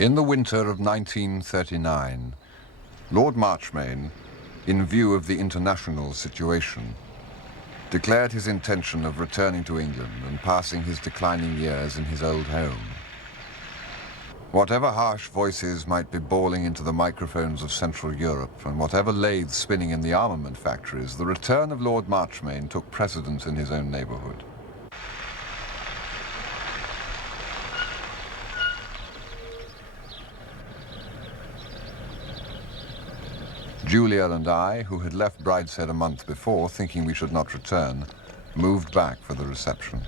In the winter of 1939, Lord Marchmain, in view of the international situation, declared his intention of returning to England and passing his declining years in his old home. Whatever harsh voices might be bawling into the microphones of Central Europe and whatever lathes spinning in the armament factories, the return of Lord Marchmain took precedence in his own neighbourhood. Julia and I, who had left Brideshead a month before, thinking we should not return, moved back for the reception.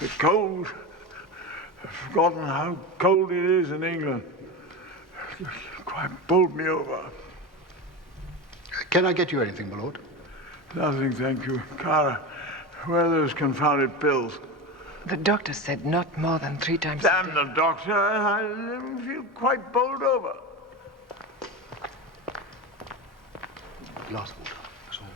The cold. I've forgotten how cold it is in England. It quite bowled me over. Can I get you anything, my lord? Nothing, thank you. Cara, where are those confounded pills? The doctor said not more than 3 times Damn a day. the doctor. I feel quite bowled over. Glass of water, that's all.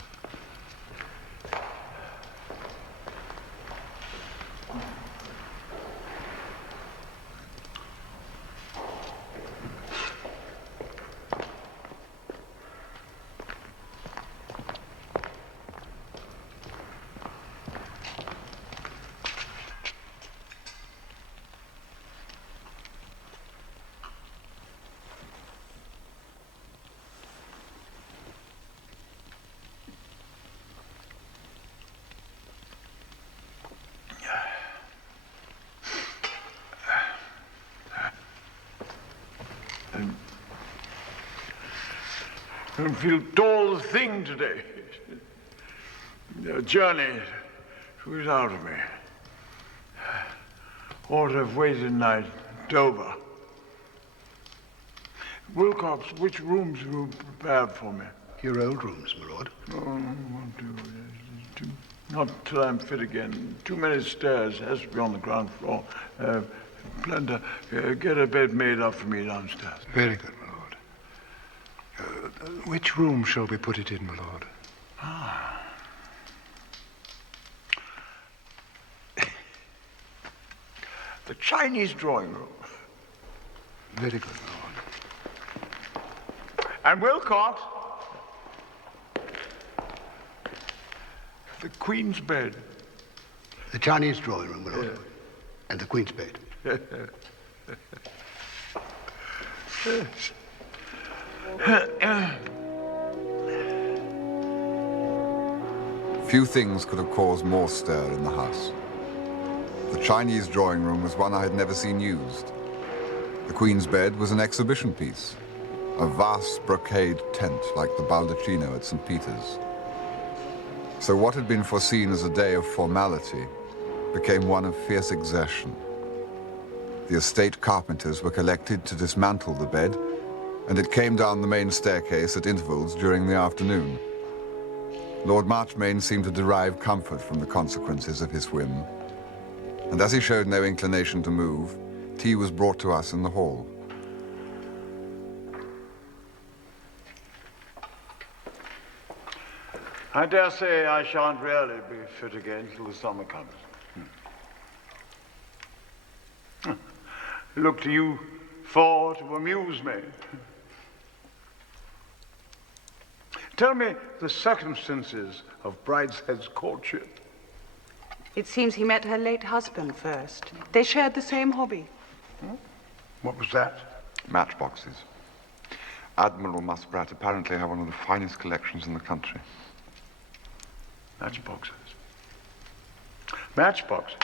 don't feel tall thing today. The journey was out of me. Ought to have waited night in Dover. Wilcox, which rooms were prepared for me? Your old rooms, my lord. No, won't do. Not till I'm fit again. Too many stairs. Has to be on the ground floor. Plender, get a bed made up for me downstairs. Very good, my lord. Which room shall we put it in, my lord? The Chinese drawing room. Very good, my lord. And Wilcox, the Queen's bed. The Chinese drawing room, my lord. Yeah. And the Queen's bed. Few things could have caused more stir in the house. The Chinese drawing room was one I had never seen used. The Queen's bed was an exhibition piece, a vast brocade tent like the baldacchino at St. Peter's. So what had been foreseen as a day of formality became one of fierce exertion. The estate carpenters were collected to dismantle the bed, and it came down the main staircase at intervals during the afternoon. Lord Marchmain seemed to derive comfort from the consequences of his whim, and as he showed no inclination to move, tea was brought to us in the hall. I dare say I shan't really be fit again till the summer comes. Look to you four to amuse me. Tell me the circumstances of Brideshead's courtship. It seems he met her late husband first. They shared the same hobby. What was that? Matchboxes. Admiral Muspratt apparently have one of the finest collections in the country. Matchboxes. Matchboxes.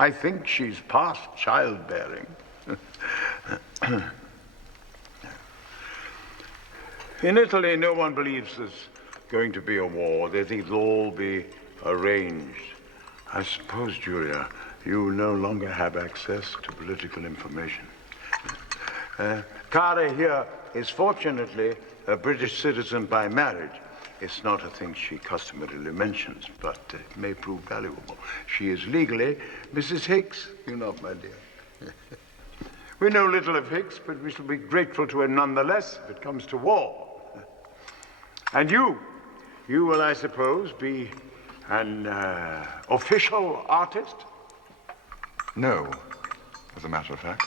I think she's past childbearing. In Italy, no one believes there's going to be a war. They think it'll all be arranged. I suppose, Julia, you no longer have access to political information. Cara here is fortunately a British citizen by marriage. It's not a thing she customarily mentions, but it may prove valuable. She is legally Mrs. Hicks, you know, my dear. We know little of Hicks, but we shall be grateful to her nonetheless if it comes to war. And you will, I suppose, be an official artist? No, as a matter of fact.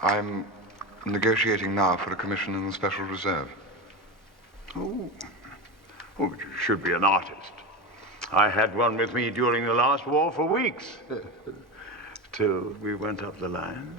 I'm negotiating now for a commission in the Special Reserve. Oh, but you should be an artist. I had one with me during the last war for weeks, till we went up the line.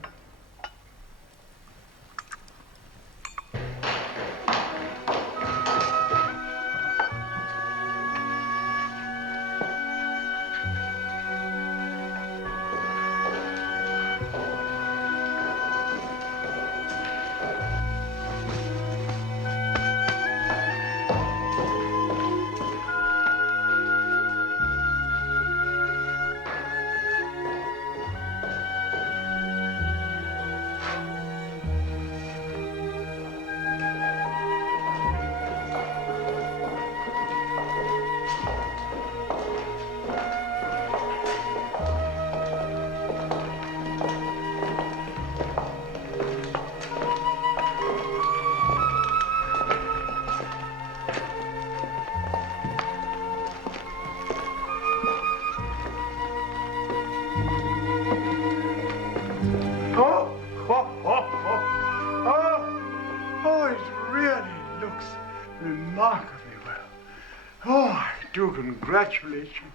Congratulate you.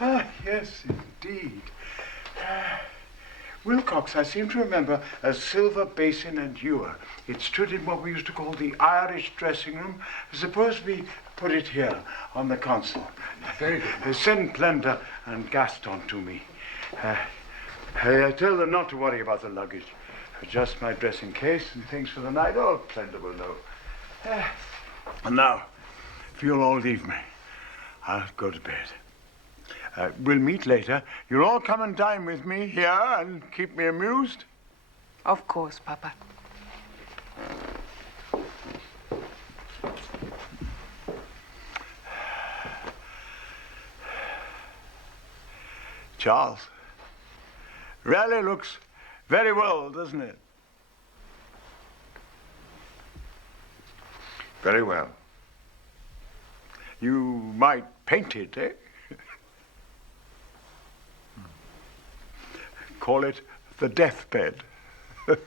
Ah, yes, indeed. Wilcox, I seem to remember a silver basin and ewer. It stood in what we used to call the Irish dressing room. Suppose we put it here on the console. Very good. Send Plender and Gaston to me. I tell them not to worry about the luggage. adjust my dressing case and things for the night. Oh, Plender will know. And now, if you'll all leave me, I'll go to bed. We'll meet later. You'll all come and dine with me here and keep me amused? Of course, Papa. Charles, really looks very well, doesn't it? Very well. You might paint it, eh? Call it the deathbed. Did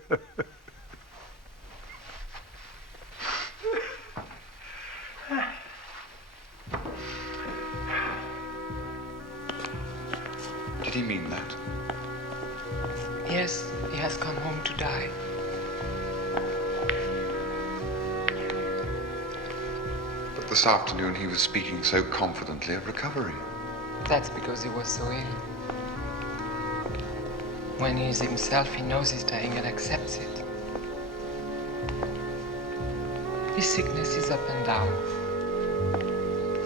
he mean that? Yes, he has come home to die. But this afternoon he was speaking so confidently of recovery. That's because he was so ill. When he is himself, he knows he's dying and accepts it. His sickness is up and down.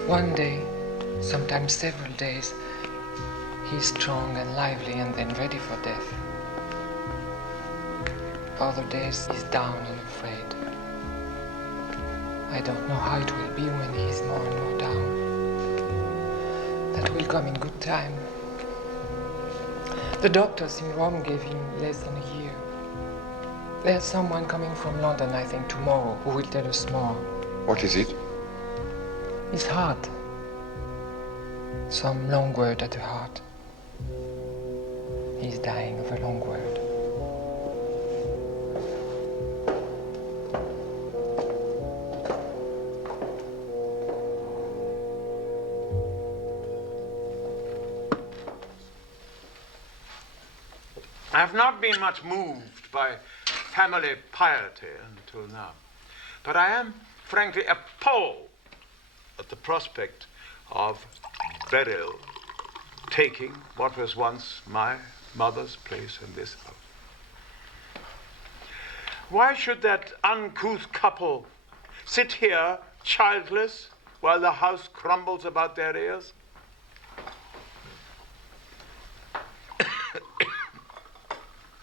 One day, sometimes several days, he's strong and lively and then ready for death. Other days, he's down and afraid. I don't know how it will be when he's more and more down. That will come in good time. The doctors in Rome gave him less than a year. There's someone coming from London, I think, tomorrow, who will tell us more. What is it? His heart. Some long word at the heart. He's dying of a long word. I have not been much moved by family piety until now, but I am frankly appalled at the prospect of Beryl taking what was once my mother's place in this house. Why should that uncouth couple sit here childless while the house crumbles about their ears?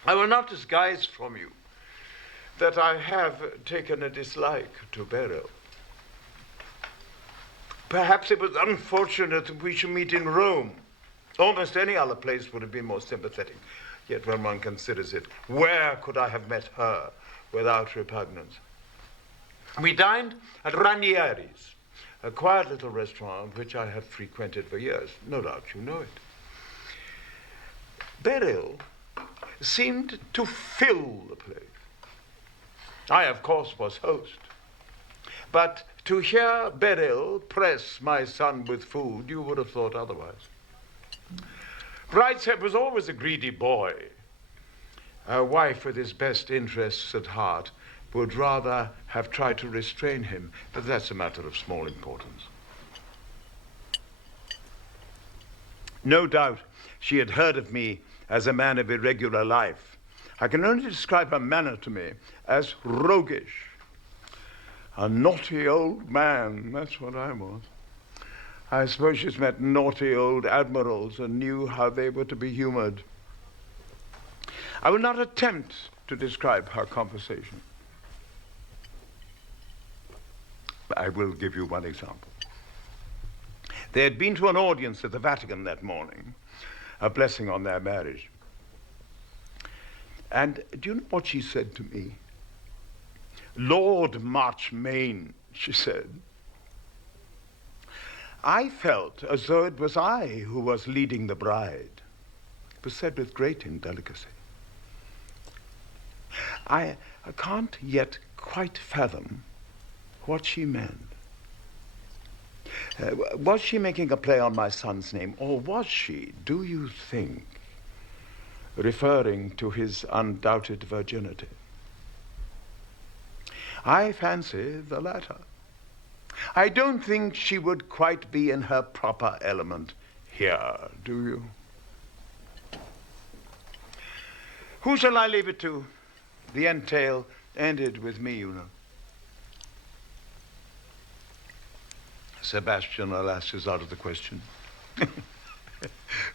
I will not disguise from you that I have taken a dislike to Beryl. Perhaps it was unfortunate that we should meet in Rome. Almost any other place would have been more sympathetic. Yet when one considers it, where could I have met her without repugnance? We dined at Ranieri's, a quiet little restaurant which I have frequented for years. No doubt you know it. Beryl seemed to fill the place. I, of course, was host. But to hear Beryl press my son with food, you would have thought otherwise. Brideshead was always a greedy boy. A wife with his best interests at heart would rather have tried to restrain him, but that's a matter of small importance. No doubt she had heard of me as a man of irregular life. I can only describe her manner to me as roguish. A naughty old man, that's what I was. I suppose she's met naughty old admirals and knew how they were to be humored. I will not attempt to describe her conversation. I will give you one example. They had been to an audience at the Vatican that morning, a blessing on their marriage. And do you know what she said to me? Lord Marchmain, she said. I felt as though it was I who was leading the bride. It was said with great indelicacy. I can't yet quite fathom what she meant. Was she making a play on my son's name, or was she, do you think, referring to his undoubted virginity? I fancy the latter. I don't think she would quite be in her proper element here, do you? Who shall I leave it to? The entail ended with me, you know. Sebastian, alas, is out of the question.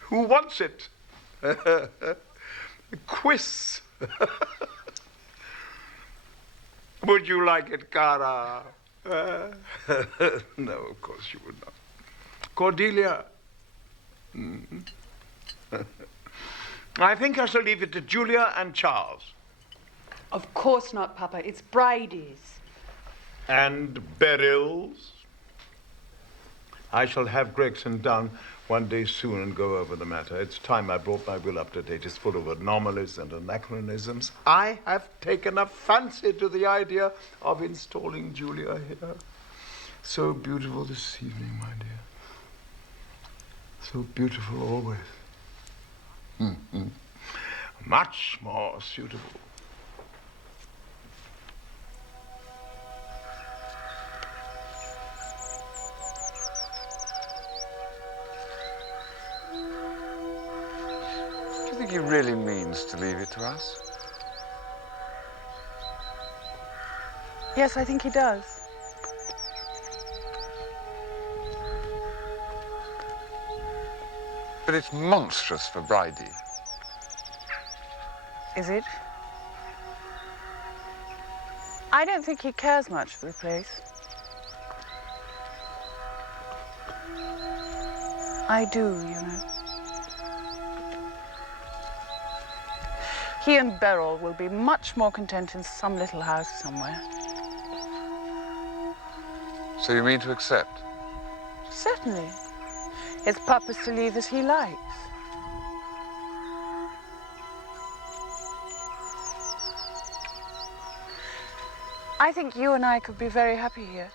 Who wants it? A quiz. Would you like it, Cara? No, of course you would not. Cordelia? I think I shall leave it to Julia and Charles. Of course not, Papa. It's Bridie's. And Beryl's? I shall have Gregson down one day soon and go over the matter. It's time I brought my will up to date. It's full of anomalies and anachronisms. I have taken a fancy to the idea of installing Julia here. So beautiful this evening, my dear. So beautiful always. Much more suitable. Do you think he really means to leave it to us? Yes, I think he does. But it's monstrous for Bridie. Is it? I don't think he cares much for the place. I do, you know. He and Beryl will be much more content in some little house somewhere. So you mean to accept? Certainly. It's Papa's to leave as he likes. I think you and I could be very happy here.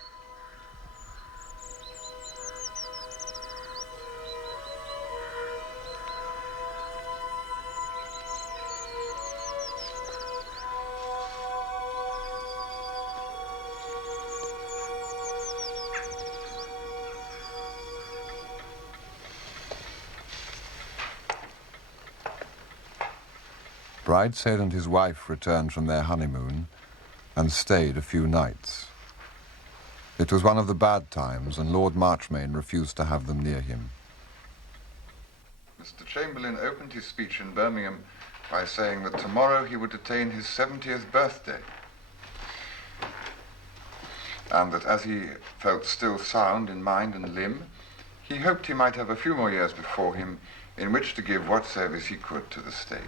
Brideshead and his wife returned from their honeymoon and stayed a few nights. It was one of the bad times, and Lord Marchmain refused to have them near him. Mr. Chamberlain opened his speech in Birmingham by saying that tomorrow he would attain his 70th birthday, and that as he felt still sound in mind and limb, he hoped he might have a few more years before him in which to give what service he could to the state.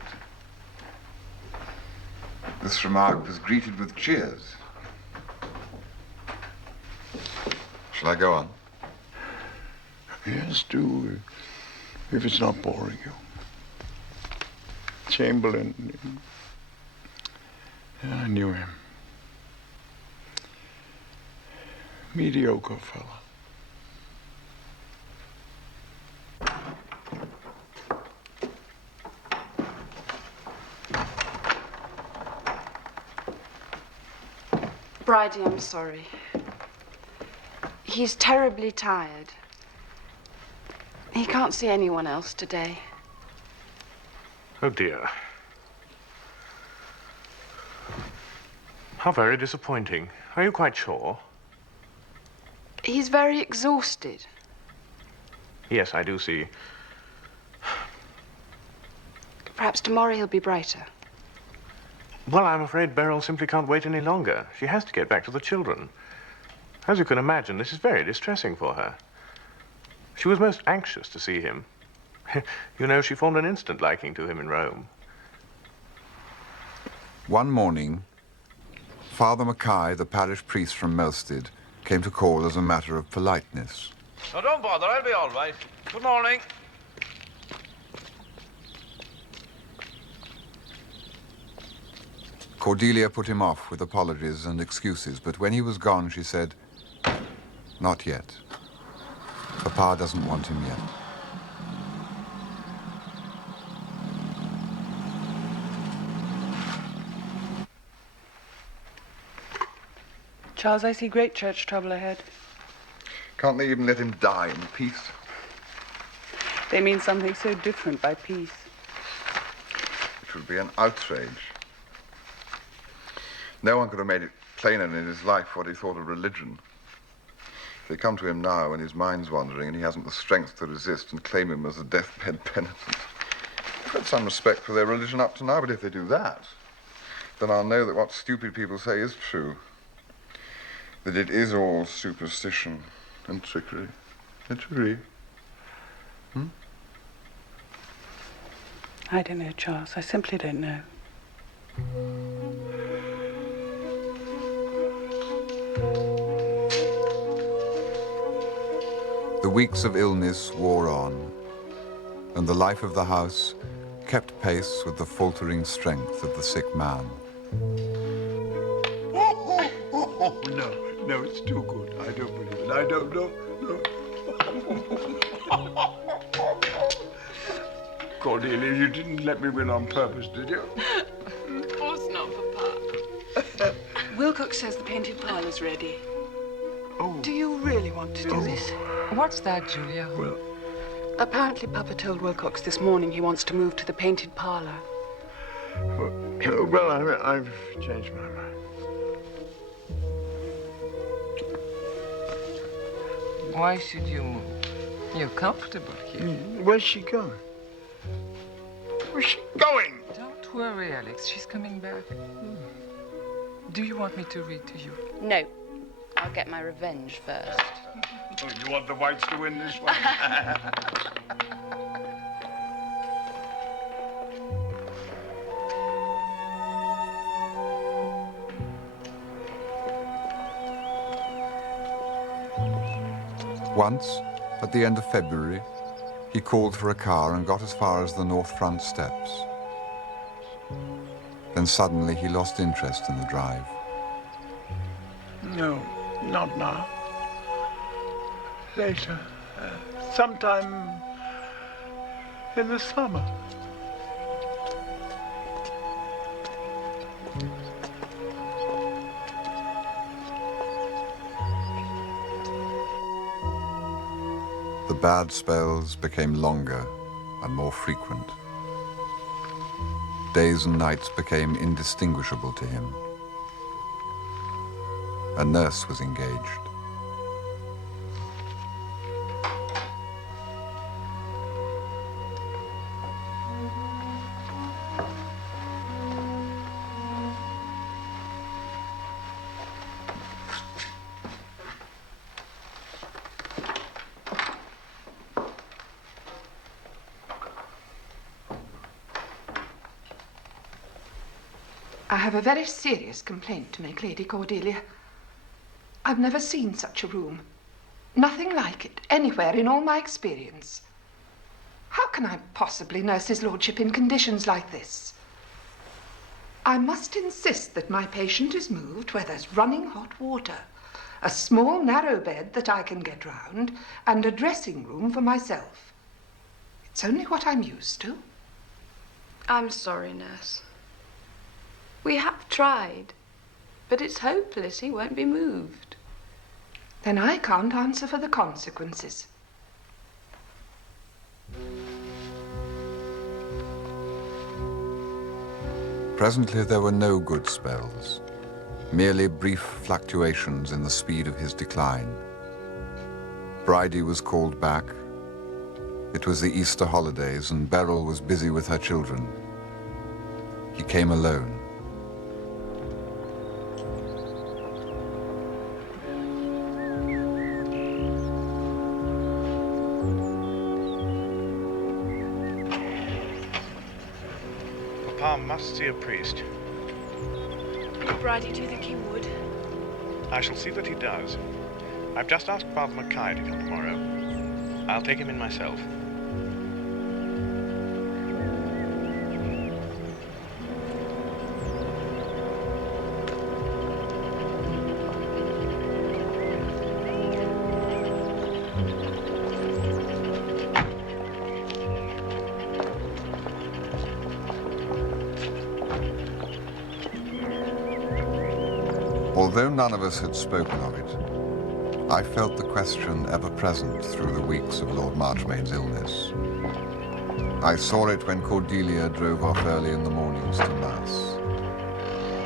This remark was greeted with cheers. Shall I go on? Yes, do, if it's not boring you. Chamberlain, I knew him. Mediocre fella. Bridie, I'm sorry. He's terribly tired. He can't see anyone else today. Oh, dear. How very disappointing. Are you quite sure? He's very exhausted. Yes, I do see. Perhaps tomorrow he'll be brighter. Well, I'm afraid Beryl simply can't wait any longer. She has to get back to the children. As you can imagine, this is very distressing for her. She was most anxious to see him. You know, she formed an instant liking to him in Rome. One morning, Father Mackay, the parish priest from Melsted, came to call as a matter of politeness. No, don't bother. I'll be all right. Good morning. Cordelia put him off with apologies and excuses, but when he was gone, she said, "Not yet. Papa doesn't want him yet." Charles, I see great church trouble ahead. Can't they even let him die in peace? They mean something so different by peace. It would be an outrage. No one could have made it plainer in his life what he thought of religion. They come to him now when his mind's wandering and he hasn't the strength to resist and claim him as a deathbed penitent. I've had some respect for their religion up to now, but if they do that, then I'll know that what stupid people say is true. That it is all superstition and trickery. And trickery. I don't know, Charles. I simply don't know. The weeks of illness wore on, and the life of the house kept pace with the faltering strength of the sick man. No, it's too good. I don't believe it. I don't know. No. Cordelia, you didn't let me win on purpose, did you? Of course not, Papa. Wilcox says the painted parlour's ready. Oh. Do you really want to do this? What's that, Julia? Well, Apparently, Papa told Wilcox this morning he wants to move to the painted parlour. I've changed my mind. Why should you move? You're comfortable here. Where's she going? Where's she going? Don't worry, Alex. She's coming back. Do you want me to read to you? No. I'll get my revenge first. Oh, you want the whites to win this one? Once, at the end of February, he called for a car and got as far as the north front steps. Then suddenly he lost interest in the drive. No, not now. Later. Sometime in the summer. The bad spells became longer and more frequent. Days and nights became indistinguishable to him. A nurse was engaged. I have a very serious complaint to make, Lady Cordelia. I've never seen such a room. Nothing like it, anywhere in all my experience. How can I possibly nurse his lordship in conditions like this? I must insist that my patient is moved where there's running hot water, a small narrow bed that I can get round, and a dressing room for myself. It's only what I'm used to. I'm sorry, nurse. We have tried, but it's hopeless. He won't be moved. Then I can't answer for the consequences. Presently there were no good spells, merely brief fluctuations in the speed of his decline. Bridie was called back. It was the Easter holidays and Beryl was busy with her children. He came alone. Papa must see a priest. Did Bridie, do you think he would? I shall see that he does. I've just asked Father Mackay to come tomorrow. I'll take him in myself. Although none of us had spoken of it, I felt the question ever present through the weeks of Lord Marchmain's illness. I saw it when Cordelia drove off early in the mornings to Mass.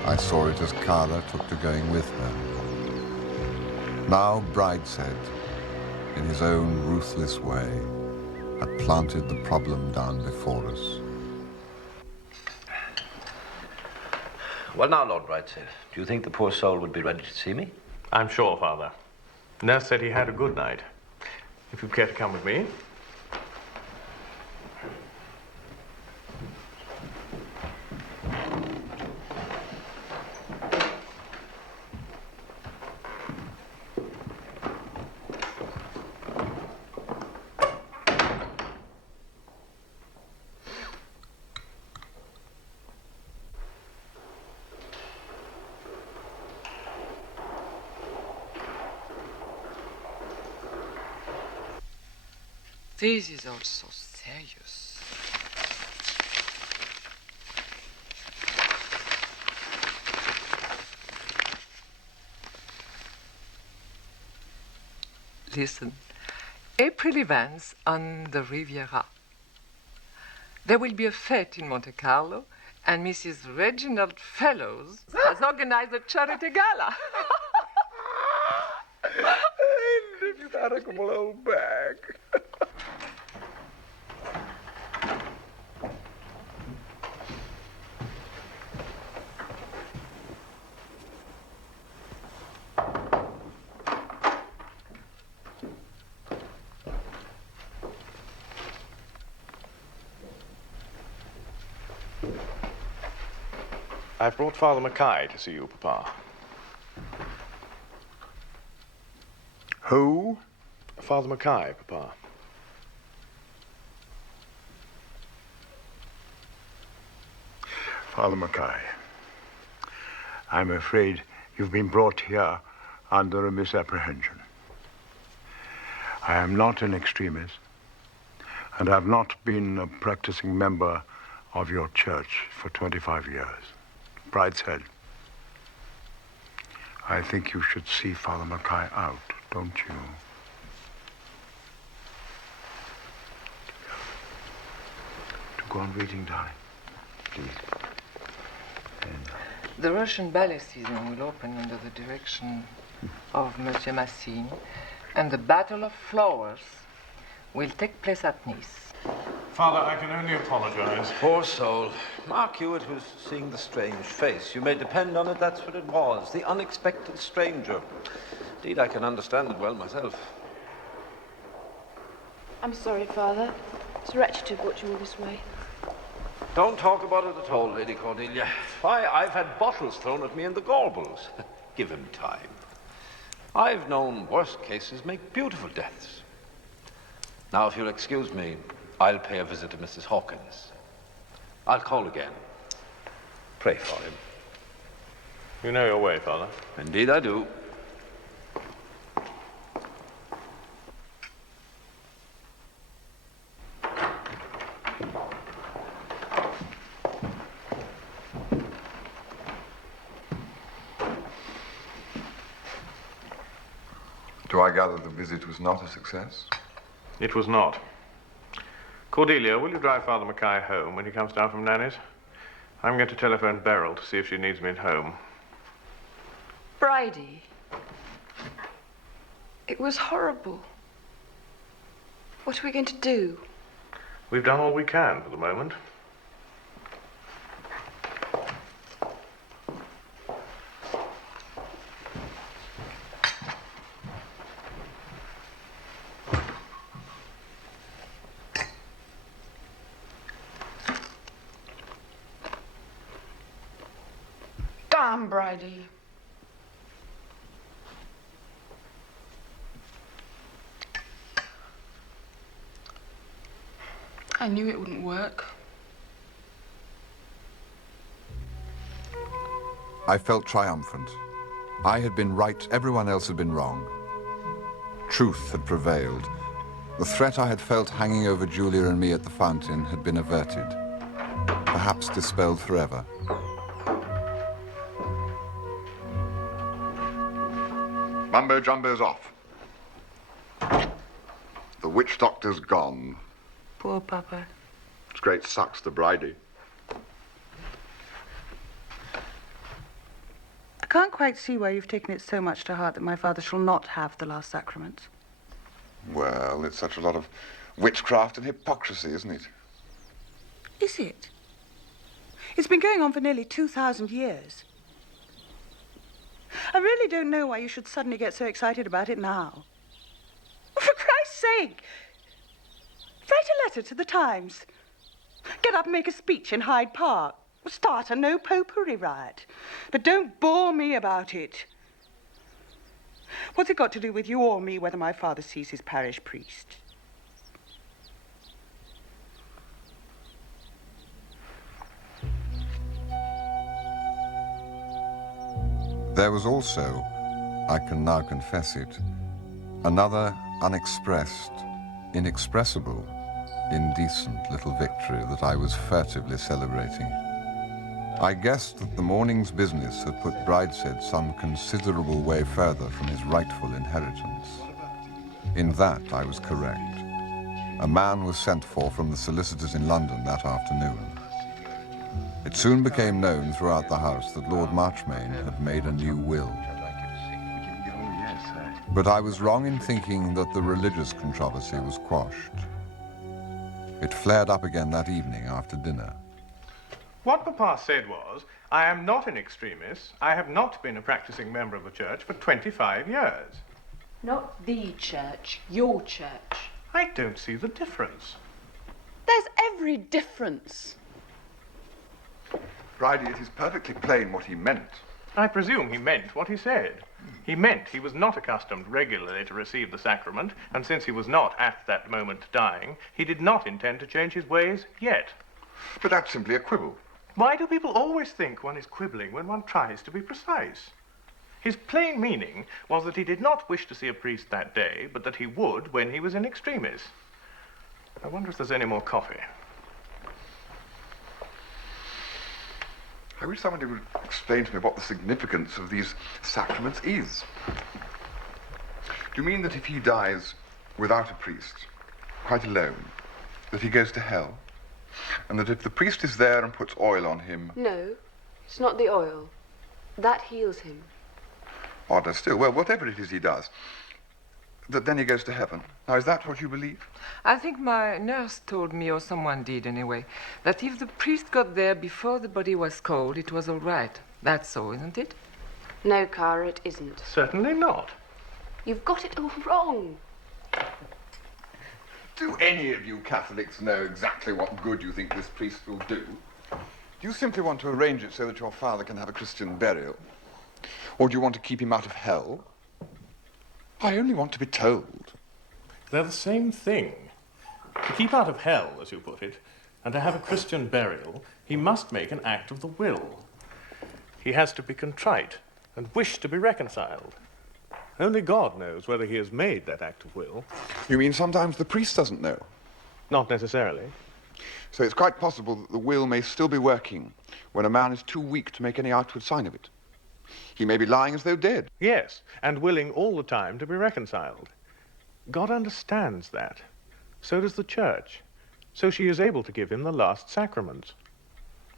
I saw it as Carla took to going with her. Now Brideshead, in his own ruthless way, had planted the problem down before us. Well, now, Lord Brideshead, do you think the poor soul would be ready to see me? I'm sure, Father. Nurse said he had a good night. If you'd care to come with me. This is all so serious. Listen, April events on the Riviera. There will be a fete in Monte Carlo, and Mrs. Reginald Fellows has organized a charity gala. Infatigible old bag. I've brought Father Mackay to see you, Papa. Who? Father Mackay, Papa. Father Mackay, I'm afraid you've been brought here under a misapprehension. I am not an extremist, and I've not been a practicing member of your church for 25 years. Brideshead, I think you should see Father Mackay out, don't you? To go on reading, darling, please. The Russian ballet season will open under the direction of Monsieur Massine, and the Battle of Flowers will take place at Nice. Father, I can only apologize. Poor soul. Mark you, it was seeing the strange face. You may depend on it, that's what it was. The unexpected stranger. Indeed, I can understand it well myself. I'm sorry, Father. It's wretched to have brought you all this way. Don't talk about it at all, Lady Cordelia. Why, I've had bottles thrown at me in the Gorbals. Give him time. I've known worse cases make beautiful deaths. Now, if you'll excuse me, I'll pay a visit to Mrs. Hawkins. I'll call again. Pray for him. You know your way, Father. Indeed I do. Do I gather the visit was not a success? It was not. Cordelia, will you drive Father Mackay home when he comes down from Nanny's? I'm going to telephone Beryl to see if she needs me at home. Bridie. It was horrible. What are we going to do? We've done all we can for the moment. Damn, Bridie. I knew it wouldn't work. I felt triumphant. I had been right, everyone else had been wrong. Truth had prevailed. The threat I had felt hanging over Julia and me at the fountain had been averted, perhaps dispelled forever. Mumbo Jumbo's off. The witch doctor's gone. Poor Papa. It's great sucks to Bridie. can't quite see why you've taken it so much to heart that my father shall not have the last sacrament. Well, it's such a lot of witchcraft and hypocrisy, isn't it? Is it? It's been going on for nearly 2,000 years. I really don't know why you should suddenly get so excited about it now. For Christ's sake, write a letter to the Times. Get up and make a speech in Hyde Park. Start a no popery riot. But don't bore me about it. What's it got to do with you or me whether my father sees his parish priest? There was also, I can now confess it, another unexpressed, inexpressible, indecent little victory that I was furtively celebrating. I guessed that the morning's business had put Brideshead some considerable way further from his rightful inheritance. In that I was correct. A man was sent for from the solicitors in London that afternoon. It soon became known throughout the house that Lord Marchmain had made a new will. But I was wrong in thinking that the religious controversy was quashed. It flared up again that evening after dinner. What Papa said was, I am not an extremist. I have not been a practicing member of the church for 25 years. Not the church, your church. I don't see the difference. There's every difference. Bridie, it is perfectly plain what he meant. I presume he meant what he said. He meant he was not accustomed regularly to receive the sacrament, and since he was not at that moment dying, he did not intend to change his ways yet. But that's simply a quibble. Why do people always think one is quibbling when one tries to be precise? His plain meaning was that he did not wish to see a priest that day, but that he would when he was in extremis. I wonder if there's any more coffee. I wish somebody would explain to me what the significance of these sacraments is. Do you mean that if he dies without a priest, quite alone, that he goes to hell? And that if the priest is there and puts oil on him... No, it's not the oil. That heals him. Odder still. Well, whatever it is he does, that then he goes to heaven. Now, is that what you believe? I think my nurse told me, or someone did anyway, that if the priest got there before the body was cold, it was all right. That's so, isn't it? No, Cara, it isn't. Certainly not. You've got it all wrong. Do any of you Catholics know exactly what good you think this priest will do? Do you simply want to arrange it so that your father can have a Christian burial? Or do you want to keep him out of hell? I only want to be told. They're the same thing. To keep out of hell, as you put it, and to have a Christian burial, he must make an act of the will. He has to be contrite and wish to be reconciled. Only God knows whether he has made that act of will. You mean sometimes the priest doesn't know? Not necessarily. So it's quite possible that the will may still be working when a man is too weak to make any outward sign of it. He may be lying as though dead. Yes, and willing all the time to be reconciled. God understands that. So does the church. So she is able to give him the last sacrament.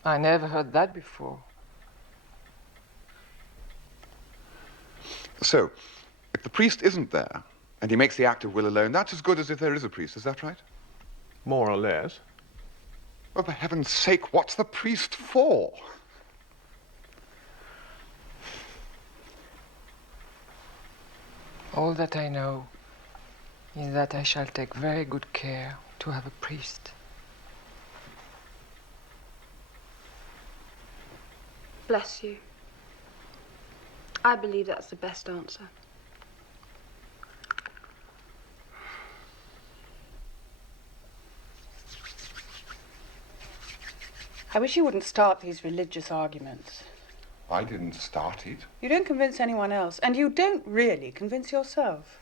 I never heard that before. So, if the priest isn't there, and he makes the act of will alone, that's as good as if there is a priest, is that right? More or less. Well, for heaven's sake, what's the priest for? All that I know is that I shall take very good care to have a priest. Bless you. I believe that's the best answer. I wish you wouldn't start these religious arguments. I didn't start it. You don't convince anyone else, and you don't really convince yourself.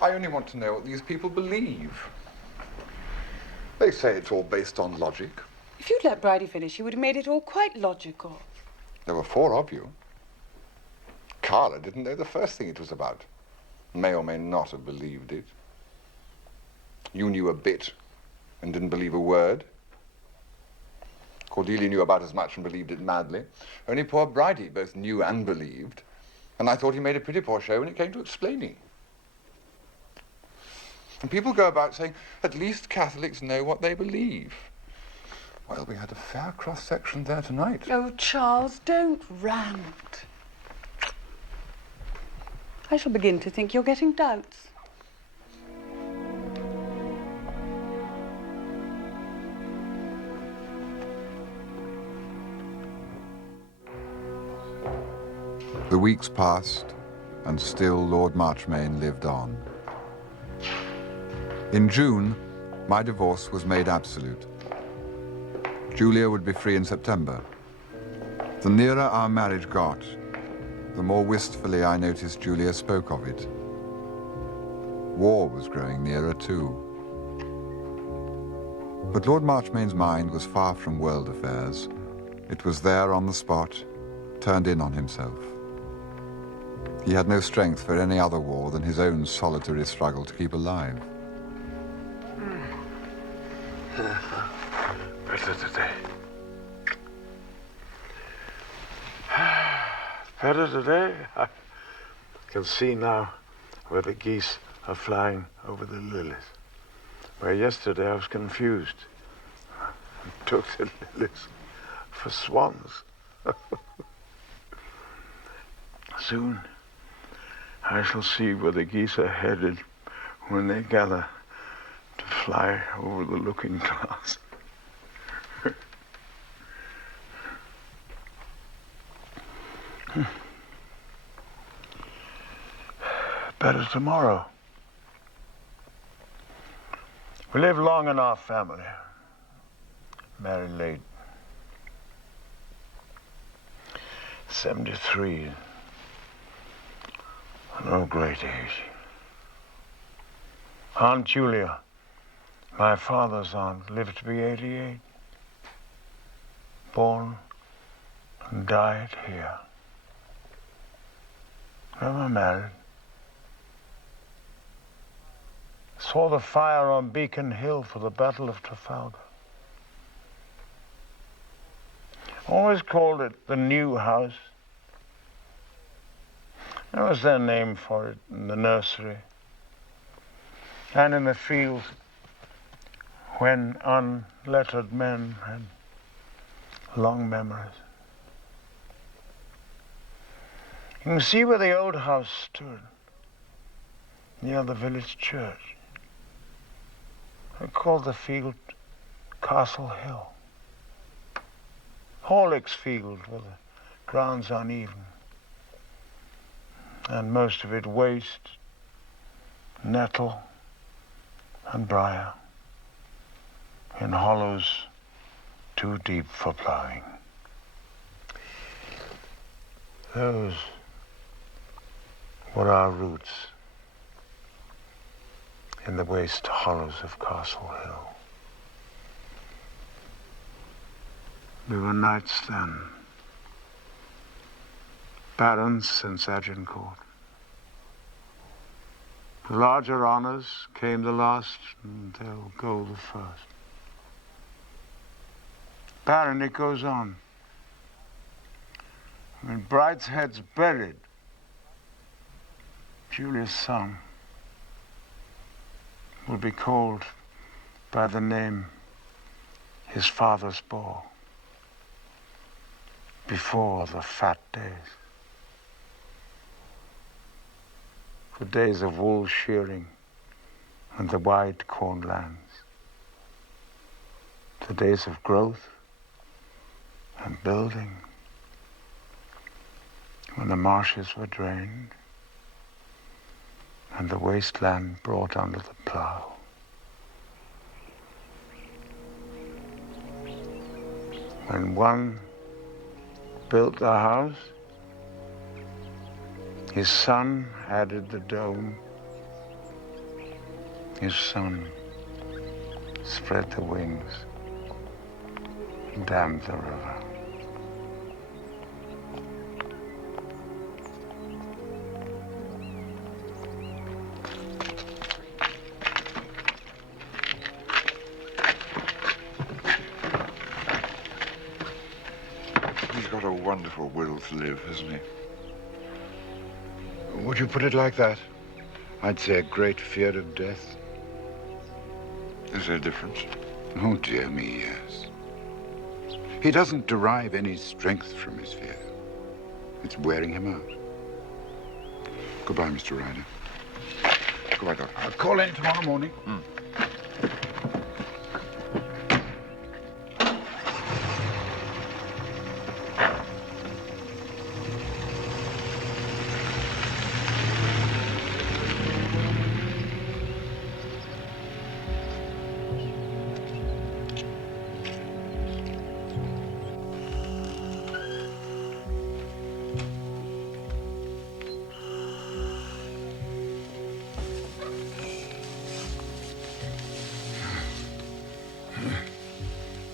I only want to know what these people believe. They say it's all based on logic. If you'd let Bridie finish, you would have made it all quite logical. There were 4 of you. Cara didn't know the first thing it was about. May or may not have believed it. You knew a bit and didn't believe a word. Of Cordelia knew about as much and believed it madly. Only poor Bridie both knew and believed. And I thought he made a pretty poor show when it came to explaining. And people go about saying, at least Catholics know what they believe. Well, we had a fair cross-section there tonight. Oh, Charles, don't rant. I shall begin to think you're getting doubts. The weeks passed, and still Lord Marchmain lived on. In June, my divorce was made absolute. Julia would be free in September. The nearer our marriage got, the more wistfully I noticed Julia spoke of it. War was growing nearer too. But Lord Marchmain's mind was far from world affairs. It was there on the spot, turned in on himself. He had no strength for any other war than his own solitary struggle to keep alive. Better today. Better today. I can see now where the geese are flying over the lilies. Where yesterday I was confused and took the lilies for swans. Soon I shall see where the geese are headed when they gather to fly over the looking glass. Better tomorrow. We live long in our family. Married late. 73. No great age. Aunt Julia, my father's aunt, lived to be 88. Born and died here. Never married. Saw the fire on Beacon Hill for the Battle of Trafalgar. Always called it the new house. That was their name for it in the nursery and in the fields when unlettered men had long memories. You can see where the old house stood, near the village church. They called the field Castle Hill. Horlick's field, where the ground's uneven, and most of it waste, nettle, and briar, in hollows too deep for plowing. Those were our roots in the waste hollows of Castle Hill. We were knights then, barons since Agincourt. The larger honors came the last, and they'll go the first. Baron, it goes on. When Brideshead's buried, Julia's son will be called by the name his fathers bore before the fat days. The days of wool shearing and the wide cornlands. The days of growth and building, when the marshes were drained and the wasteland brought under the plough. When one built the house, his son added the dome. His son spread the wings and dammed the river. powerful will to live, hasn't he? Would you put it like that? I'd say a great fear of death. Is there a difference? Oh, dear me, yes. He doesn't derive any strength from his fear. It's wearing him out. Goodbye, Mr. Ryder. Goodbye, Doctor. I'll call in tomorrow morning.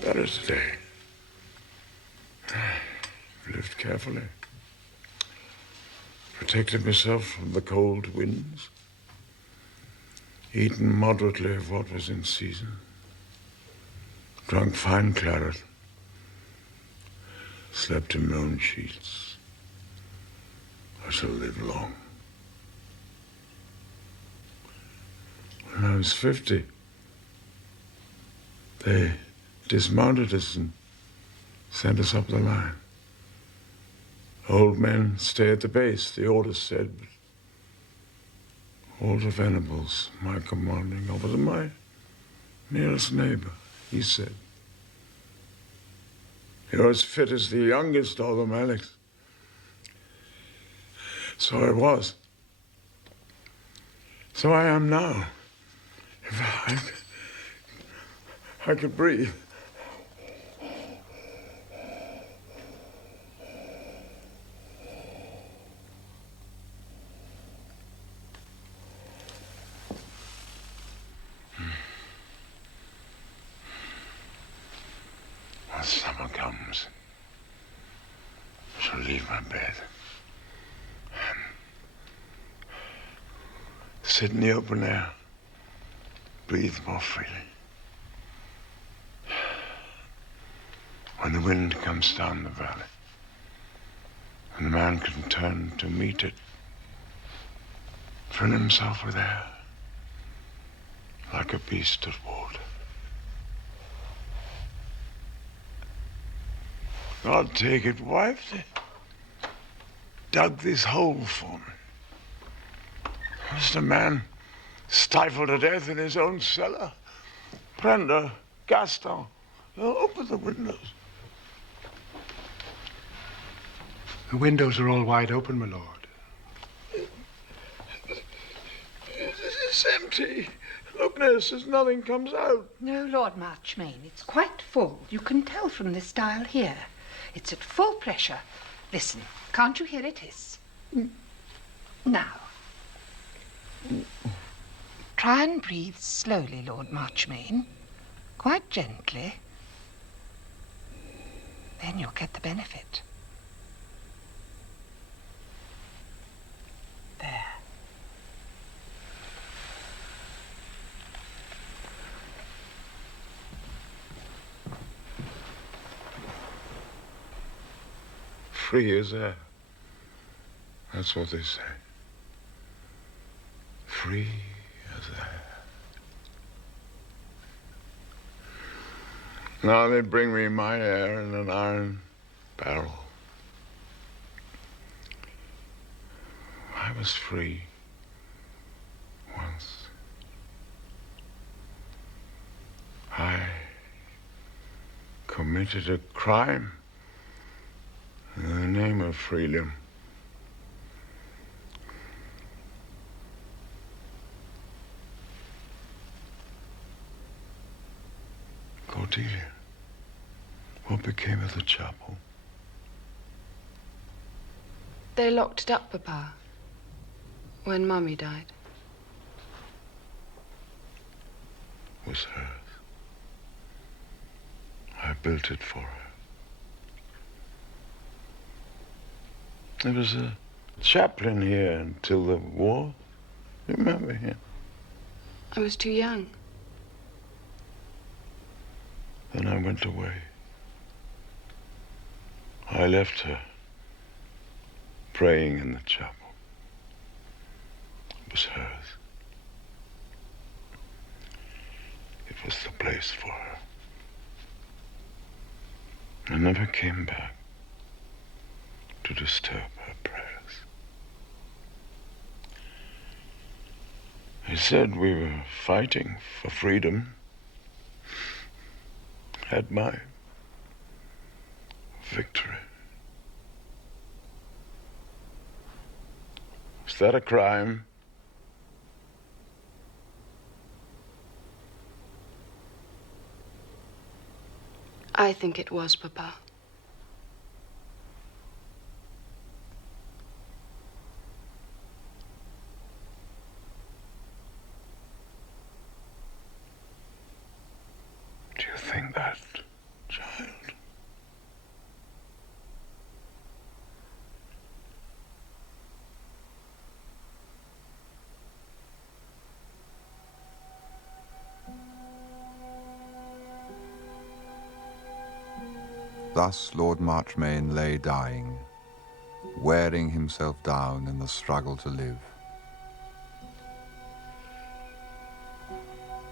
Better today. Lived carefully. Protected myself from the cold winds. Eaten moderately of what was in season. Drunk fine claret. Slept in my own sheets. I shall live long. When I was 50, they dismounted us and sent us up the line. Old men stay at the base, the orders said. Walter Venables, my commanding officer, my nearest neighbor, he said, "You're as fit as the youngest of them, Alex." So I was. So I am now. If I could breathe. When summer comes, I shall leave my bed and sit in the open air, breathe more freely. When the wind comes down the valley, and the man can turn to meet it, fill himself with air, like a beast of water. God take it, wife, they dug this hole for me. Just a man stifled to death in his own cellar. Brenda, Gaston, open the windows. The windows are all wide open, my lord. It's empty. Look, nurses, nothing comes out. No, Lord Marchmain, it's quite full. You can tell from this dial here. It's at full pressure. Listen, can't you hear it hiss? Now. Try and breathe slowly, Lord Marchmain. Quite gently. Then you'll get the benefit. There. Free as air. That's what they say. Free as air. Now they bring me my air in an iron barrel. I was free once. I committed a crime in the name of freedom. Cordelia, what became of the chapel? They locked it up, Papa, when Mummy died. It was hers. I built it for her. There was a chaplain here until the war. You remember him? I was too young. Then I went away. I left her praying in the chapel. It was hers. It was the place for her. I never came back to disturb her prayers. I said we were fighting for freedom. Had my victory. Is that a crime? I think it was, Papa. Do you think that, child? Thus Lord Marchmain lay dying, wearing himself down in the struggle to live.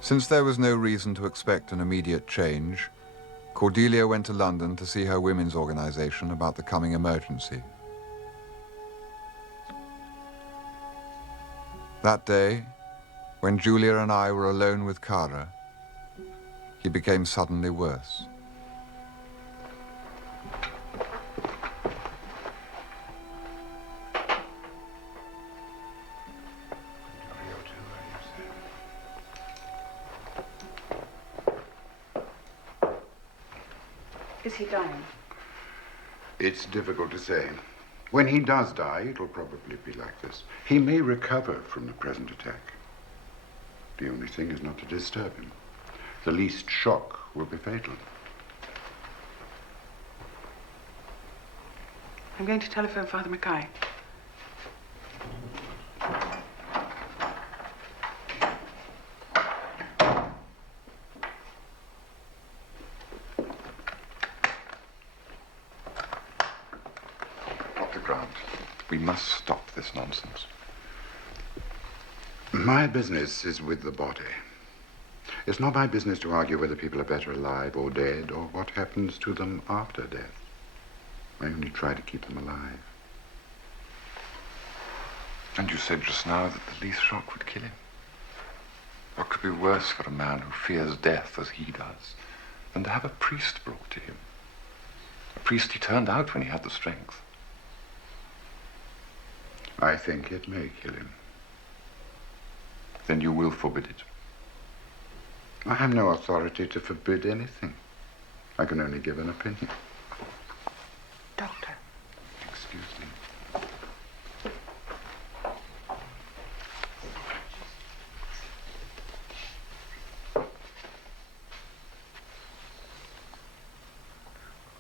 Since there was no reason to expect an immediate change, Cordelia went to London to see her women's organization about the coming emergency. That day, when Julia and I were alone with Kara, he became suddenly worse. Is he dying? It's difficult to say. When he does die, it'll probably be like this. He may recover from the present attack. The only thing is not to disturb him. The least shock will be fatal. I'm going to telephone Father Mackay. Dr. Grant, we must stop this nonsense. My business is with the body. It's not my business to argue whether people are better alive or dead or what happens to them after death. I only try to keep them alive. And you said just now that the least shock would kill him. What could be worse for a man who fears death as he does than to have a priest brought to him? A priest he turned out when he had the strength. I think it may kill him. Then you will forbid it. I have no authority to forbid anything. I can only give an opinion. Doctor. Excuse me.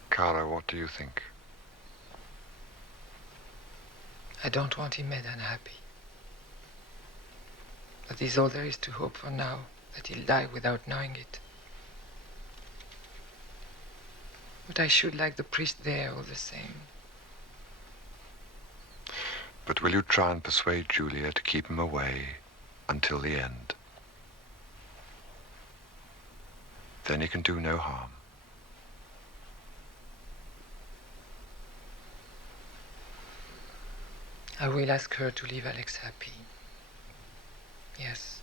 Kara, what do you think? I don't want him made unhappy. That is all there is to hope for now, that he'll die without knowing it. But I should like the priest there all the same. But will you try and persuade Julia to keep him away until the end? Then he can do no harm. I will ask her to leave Alex happy. Yes.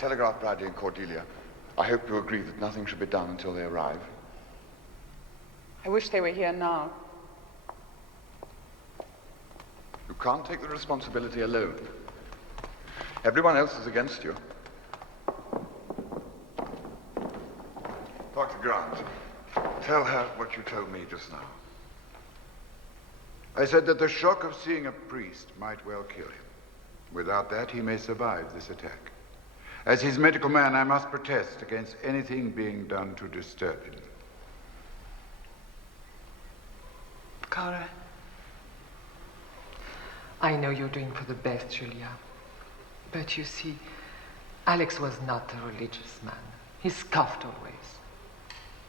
telegraphed Bradley and Cordelia. I hope you agree that nothing should be done until they arrive. I wish they were here now. You can't take the responsibility alone. Everyone else is against you. Dr. Grant, tell her what you told me just now. I said that the shock of seeing a priest might well kill him. Without that, he may survive this attack. As his medical man, I must protest against anything being done to disturb him. Cara. I know you're doing for the best, Julia. But you see, Alex was not a religious man. He scoffed always.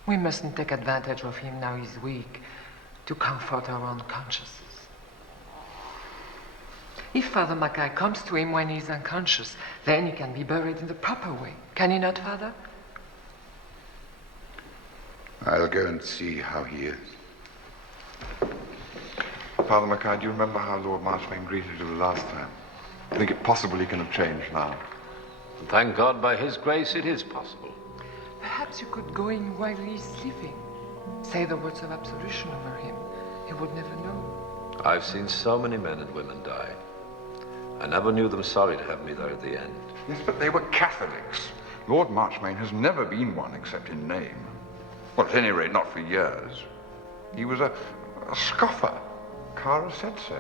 We mustn't take advantage of him now he's weak to comfort our own consciences. If Father Mackay comes to him when he's unconscious, then he can be buried in the proper way. Can he not, Father? I'll go and see how he is. Father Mackay, do you remember how Lord Marchmain greeted you the last time? I think it possible he can have changed now. And thank God, by his grace, it is possible. Perhaps you could go in while he's sleeping. Say the words of absolution over him. He would never know. I've seen so many men and women die. I never knew them sorry to have me there at the end. Yes, but they were Catholics. Lord Marchmain has never been one except in name. Well, at any rate, not for years. He was a scoffer. Cara said so.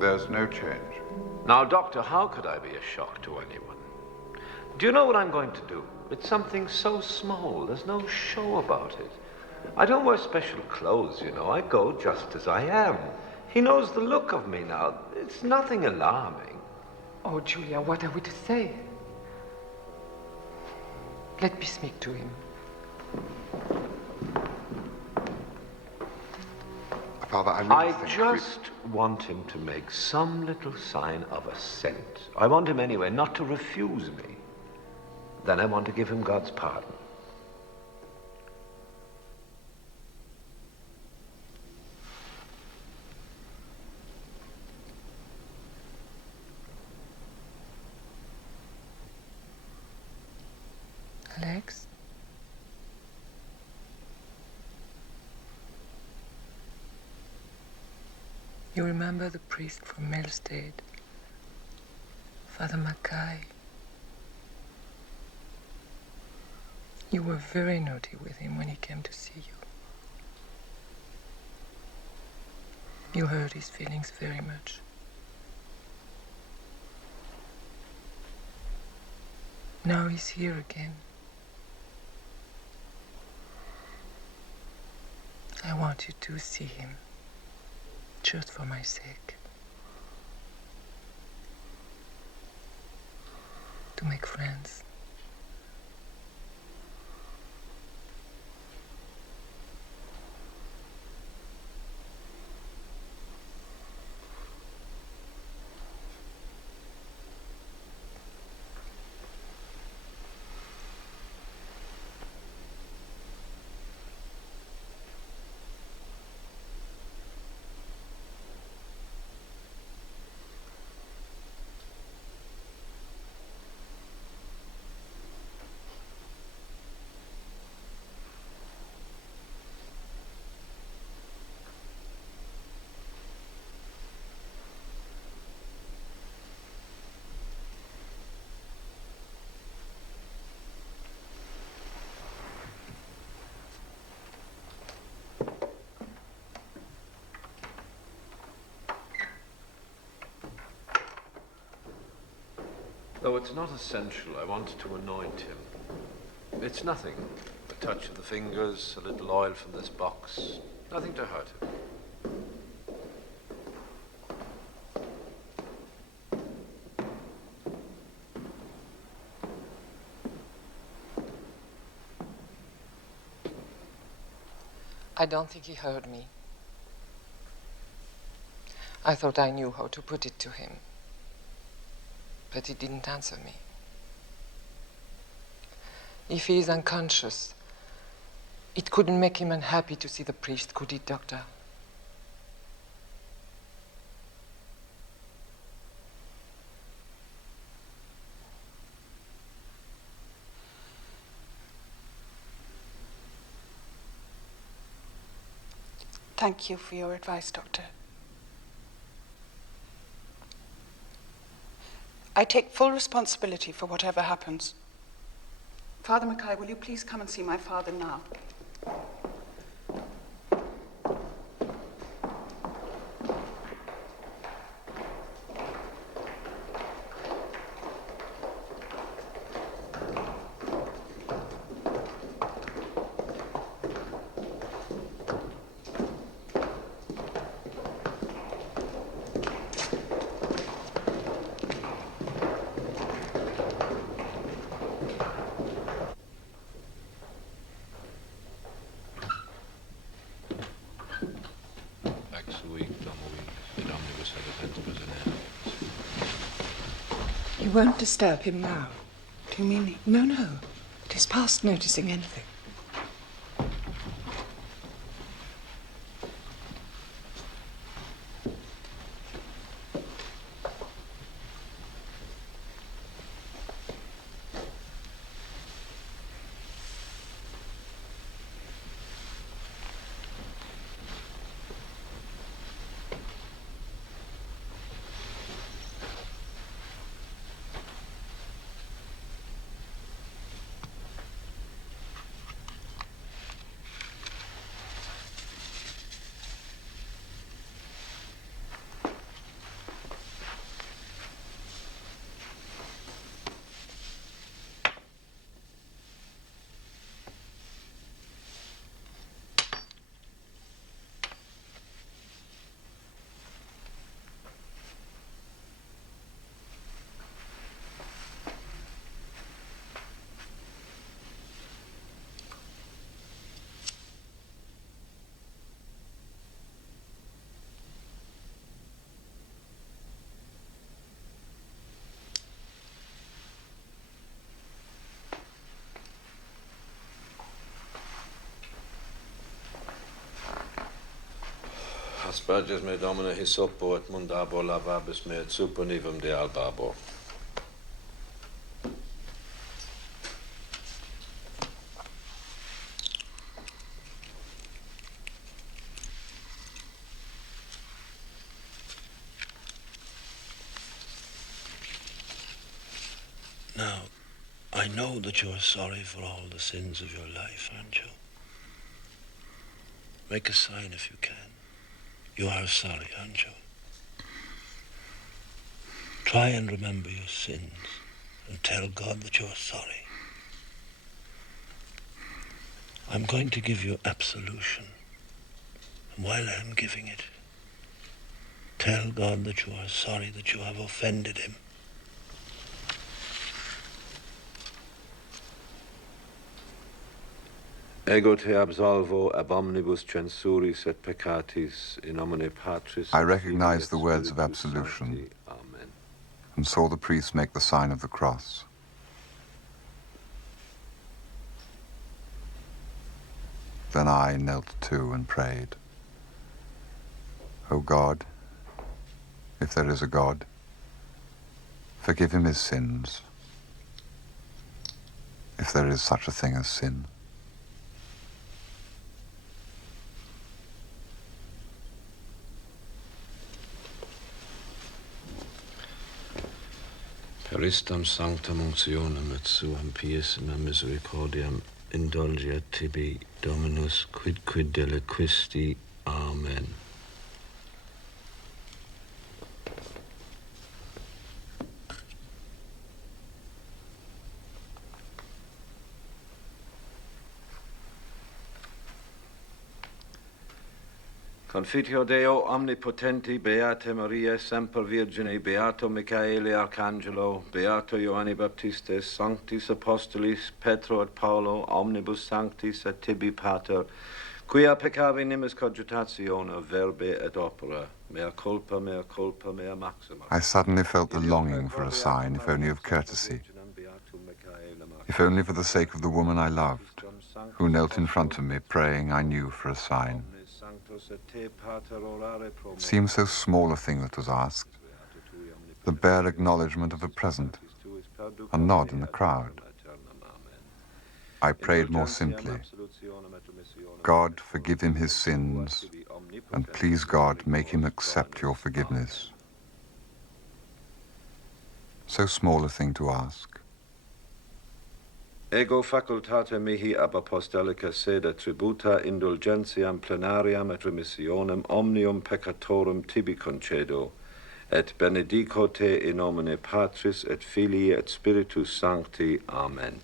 There's no change. Now, Doctor, how could I be a shock to anyone? Do you know what I'm going to do? It's something so small. There's no show about it. I don't wear special clothes, you know. I go just as I am. He knows the look of me now. It's nothing alarming. Oh, Julia, what are we to say? Let me speak to him. Father, I just want him to make some little sign of assent. I want him anyway not to refuse me. Then I want to give him God's pardon. Alex? You remember the priest from Melstead, Father Mackay? You were very naughty with him when he came to see you. You hurt his feelings very much. Now he's here again. I want you to see him. Just for my sake. To make friends. Though it's not essential, I wanted to anoint him. It's nothing. A touch of the fingers, a little oil from this box. Nothing to hurt him. I don't think he heard me. I thought I knew how to put it to him. But he didn't answer me. If he is unconscious, It couldn't make him unhappy to see the priest, could it, Doctor? Thank you for your advice, Doctor. I take full responsibility for whatever happens. Father Mackay, will you please come and see my father now? You won't disturb him now. Do you mean it? No, no. It is past noticing anything. Asperges me domine hisopo et mundabo lavabis me et supernivum de albabo. Now, I know that you are sorry for all the sins of your life, aren't you? Make a sign if you can. You are sorry, aren't you? Try and remember your sins and tell God that you are sorry. I'm going to give you absolution. And while I'm giving it, tell God that you are sorry that you have offended him. Ego te absolvo ab omnibus censuris et peccatis in nomine Patris. I recognized the words of absolution and saw the priest make the sign of the cross. Then I knelt too and prayed. O God, if there is a God, forgive him his sins, if there is such a thing as sin. Per istam sanctam unctionem et suam piissima misericordiam indulget tibi, Dominus, quid deliquisti. Amen. Confitio Deo omnipotenti, Beate Maria, semper Virgine, Beato Michaele Arcangelo, Beato Ioanni Baptistes, Sanctis Apostolis, Petro et Paulo, omnibus sanctis et tibi pater, quia peccavi nimis cogitatione, verbe et opera, mea culpa, mea maxima. I suddenly felt the longing for a sign, if only of courtesy, if only for the sake of the woman I loved. who knelt in front of me praying I knew for a sign. It seemed so small a thing that was asked, the bare acknowledgement of a present, a nod in the crowd. I prayed more simply, God, forgive him his sins, and please God, make him accept your forgiveness. So small a thing to ask. Ego facultate mihi ab apostolica sede tributa indulgentiam plenariam et remissionem omnium peccatorum tibi concedo, et benedico te in nomine Patris et Filii et Spiritus Sancti. Amen.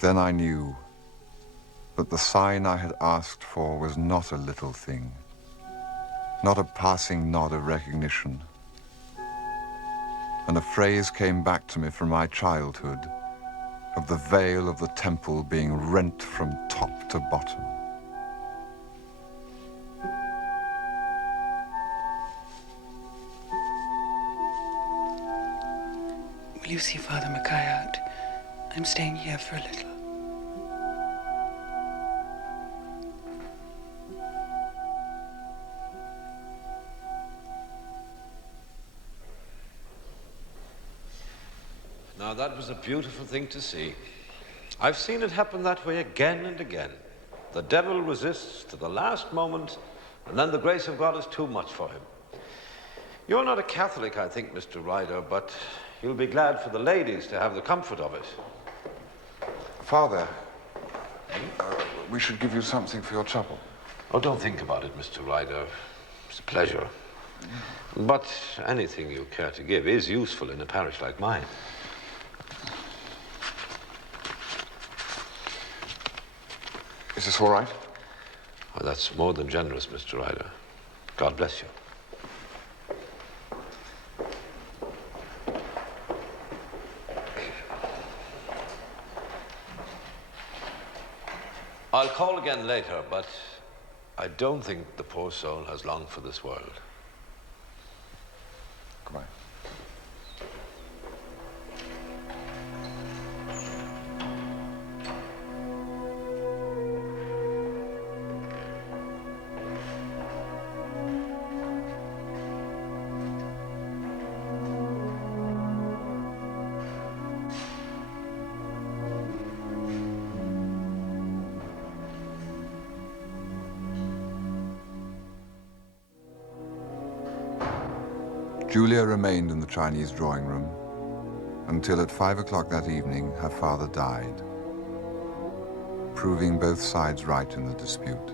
Then I knew that the sign I had asked for was not a little thing, not a passing nod of recognition. And a phrase came back to me from my childhood of the veil of the temple being rent from top to bottom. Will you see Father Mackay out? I'm staying here for a little. Now that was a beautiful thing to see. I've seen it happen that way again and again. The devil resists to the last moment, and then the grace of God is too much for him. You're not a Catholic, I think, Mr. Ryder, but you'll be glad for the ladies to have the comfort of it. Father, we should give you something for your trouble. Oh, don't think about it, Mr. Ryder. It's a pleasure. But anything you care to give is useful in a parish like mine. Is this all right? Well, that's more than generous, Mr. Ryder. God bless you. I'll call again later, but I don't think the poor soul has long for this world. Goodbye. Julia remained in the Chinese drawing room until at 5 o'clock that evening her father died, proving both sides right in the dispute,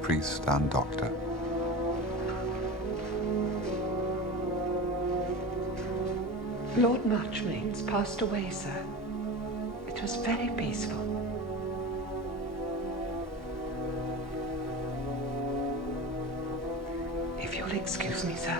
priest and doctor. Lord Marchmain's passed away, sir. It was very peaceful. If you'll excuse me, sir.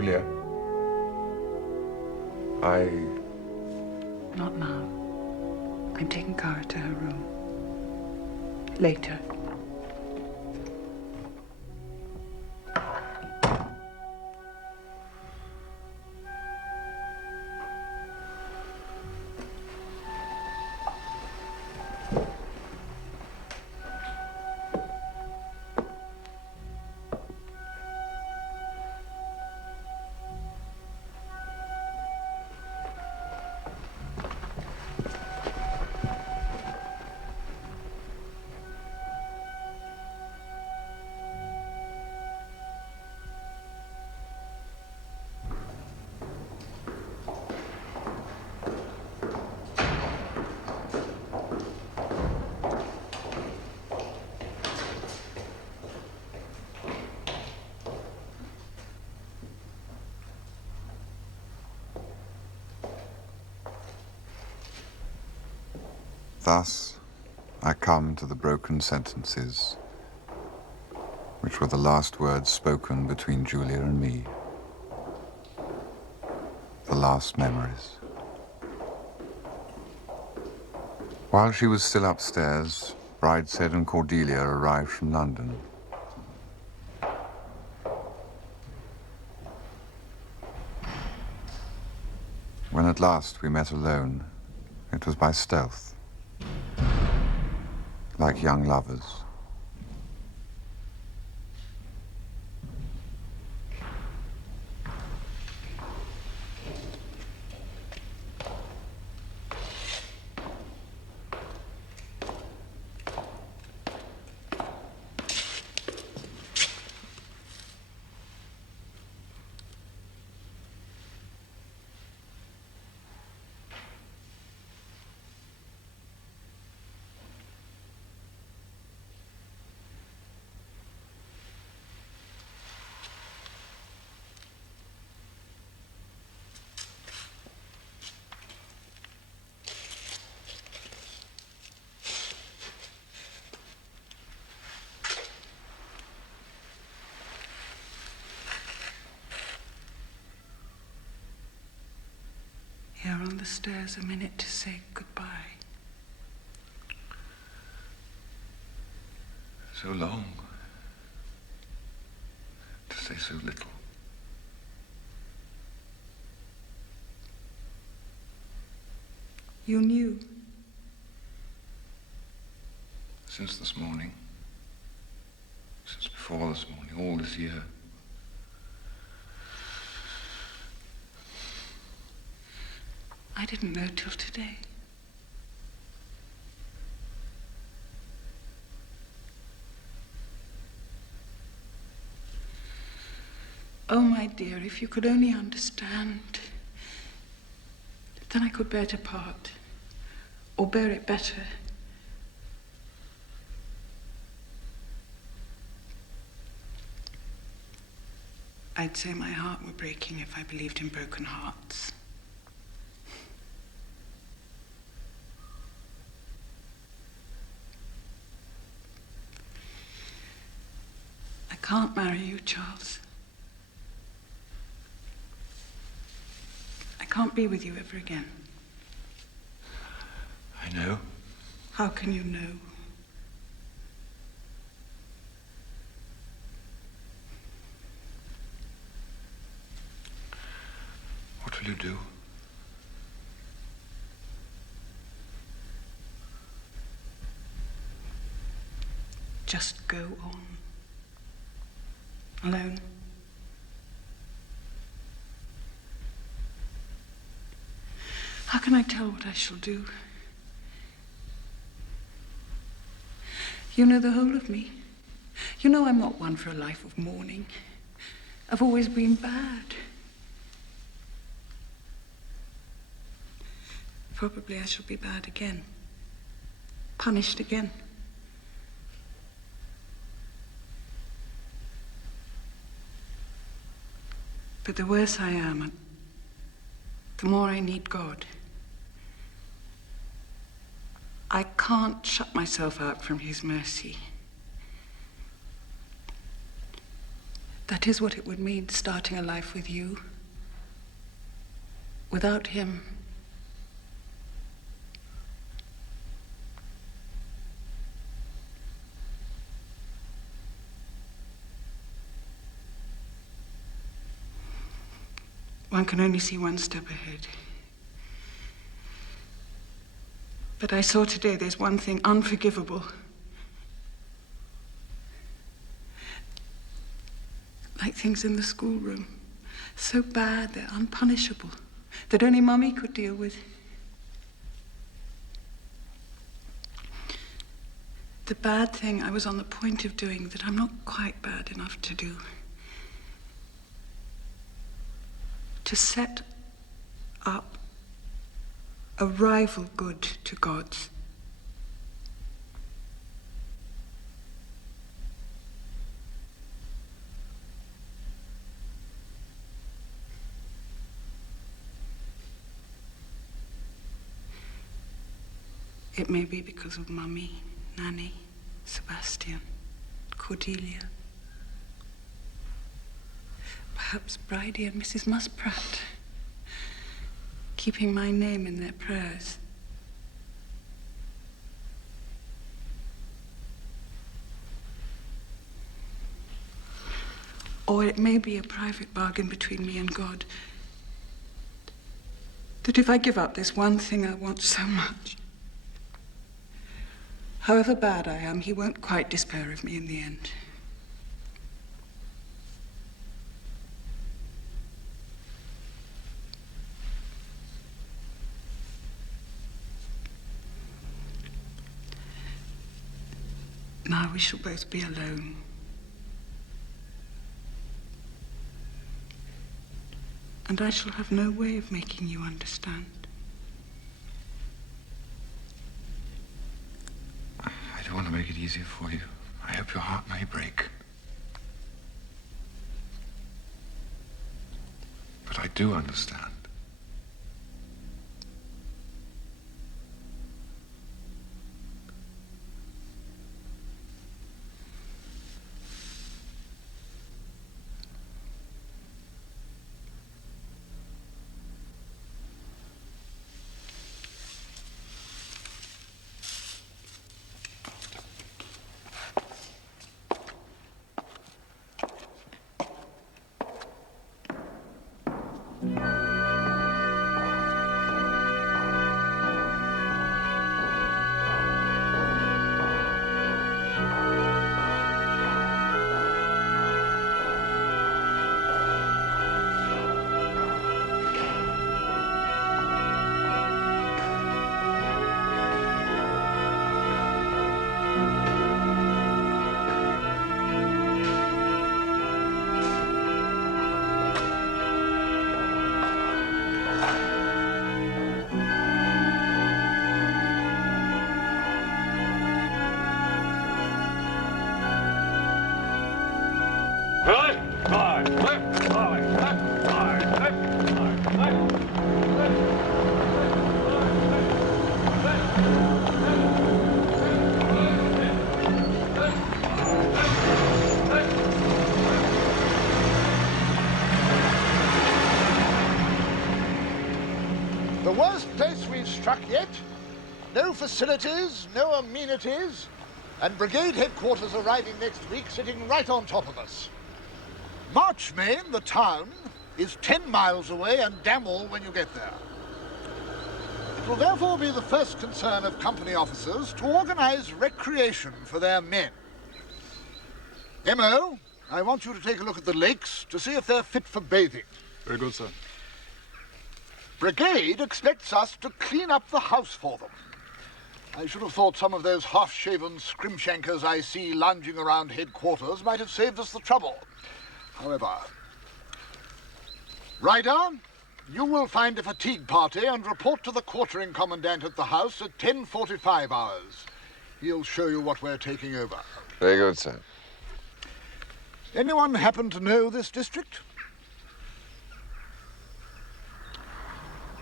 Julia, Not now. I'm taking Cara to her room. Later. Thus, I come to the broken sentences, which were the last words spoken between Julia and me. The last memories. While she was still upstairs, Brideshead and Cordelia arrived from London. When at last we met alone, it was by stealth. Like young lovers. Here on the stairs a minute to say goodbye. So long. To say so little. You knew. Since this morning. Since before this morning, all this year. I didn't know till today. Oh, my dear, if you could only understand, then I could bear to part, or bear it better. I'd say my heart were breaking if I believed in broken hearts. I can't marry you, Charles. I can't be with you ever again. I know. How can you know? What will you do? Just go on. Alone. How can I tell what I shall do? You know the whole of me. You know I'm not one for a life of mourning. I've always been bad. Probably I shall be bad again. Punished again. But the worse I am, the more I need God. I can't shut myself out from his mercy. That is what it would mean, starting a life with you. Without him. One can only see one step ahead. But I saw today there's one thing unforgivable. Like things in the schoolroom. So bad, they're unpunishable. That only Mummy could deal with. The bad thing I was on the point of doing that I'm not quite bad enough to do. To set up a rival good to God's. It may be because of Mummy, Nanny, Sebastian, Cordelia. Perhaps Bridie and Mrs. Muspratt, keeping my name in their prayers. Or it may be a private bargain between me and God. That if I give up this one thing I want so much, however bad I am, he won't quite despair of me in the end. Now we shall both be alone. And I shall have no way of making you understand. I don't want to make it easier for you. I hope your heart may break. But I do understand. The worst place we've struck yet. No facilities, no amenities, and brigade headquarters arriving next week, sitting right on top of us. Marchmain, the town, is 10 miles away and damn all when you get there. It will therefore be the first concern of company officers to organize recreation for their men. M.O., I want you to take a look at the lakes to see if they're fit for bathing. Very good, sir. Brigade expects us to clean up the house for them. I should have thought some of those half-shaven scrimshankers I see lounging around headquarters might have saved us the trouble. However, Ryder, you will find a fatigue party and report to the quartering commandant at the house at 10:45 hours. He'll show you what we're taking over. Very good, sir. Anyone happen to know this district?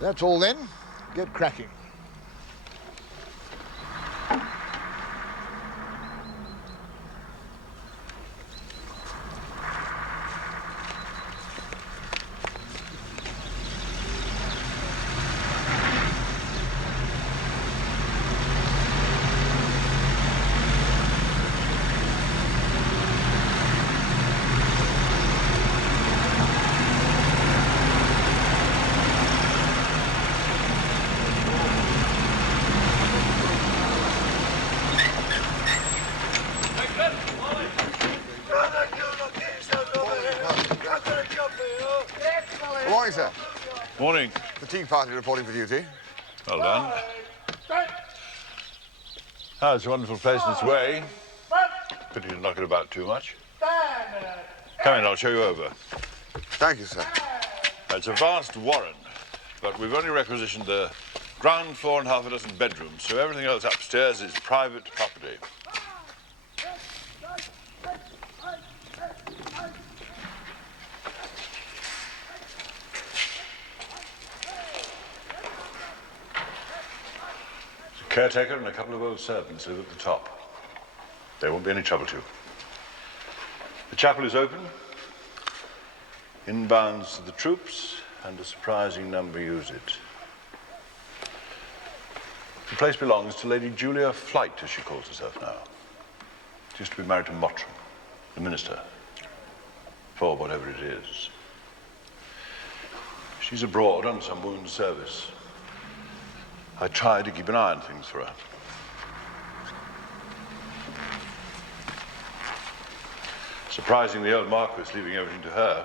That's all then. Get cracking. Good morning, sir. Morning. The tea party reporting for duty. Well done. Ah, it's a wonderful place in its way. Pity to knock it about too much. Come in, I'll show you over. Thank you, sir. It's a vast warren, but we've only requisitioned the ground floor and half a dozen bedrooms, so everything else upstairs is private property. The caretaker and a couple of old servants live at the top. There won't be any trouble to you. The chapel is open. Inbounds to the troops, and a surprising number use it. The place belongs to Lady Julia Flight, as she calls herself now. She used to be married to Mottram, the minister, for whatever it is. She's abroad on some wound service. I try to keep an eye on things for her. Surprising the old Marquis leaving everything to her.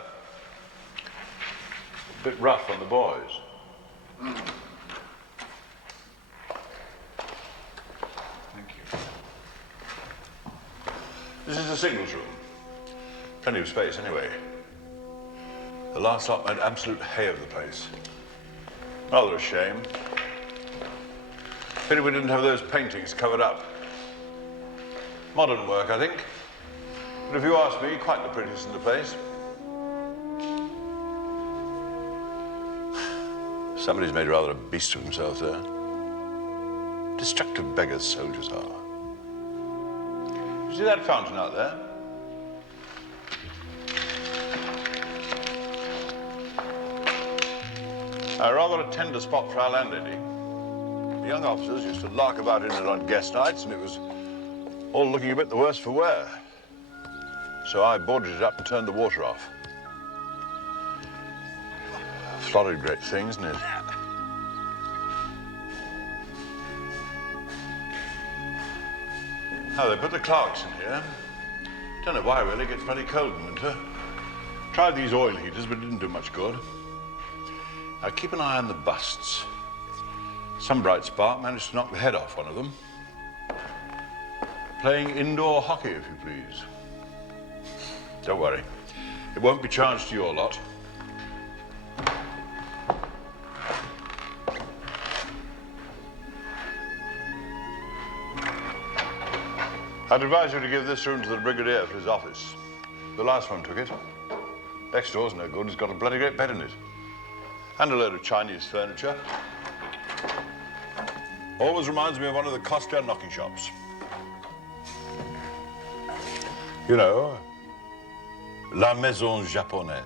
A bit rough on the boys. Thank you. This is the signals room. Plenty of space anyway. The last lot made absolute hay of the place. Rather a shame. Pity we didn't have those paintings covered up. Modern work, I think. But if you ask me, quite the prettiest in the place. Somebody's made rather a beast of himself there. Destructive beggars soldiers are. You see that fountain out there? Rather a tender spot for our landlady. The young officers used to lark about in it on guest nights, and it was all looking a bit the worse for wear. So I boarded it up and turned the water off. Florid great thing, isn't it? Now, they put the Clarks in here. Don't know why, really. It gets bloody cold in winter. Tried these oil heaters, but it didn't do much good. Now, keep an eye on the busts. Some bright spark managed to knock the head off one of them. Playing indoor hockey, if you please. Don't worry. It won't be charged to your lot. I'd advise you to give this room to the Brigadier for his office. The last one took it. Next door's no good. He's got a bloody great bed in it. And a load of Chinese furniture. Always reminds me of one of the costume knocking shops. You know, La Maison Japonaise.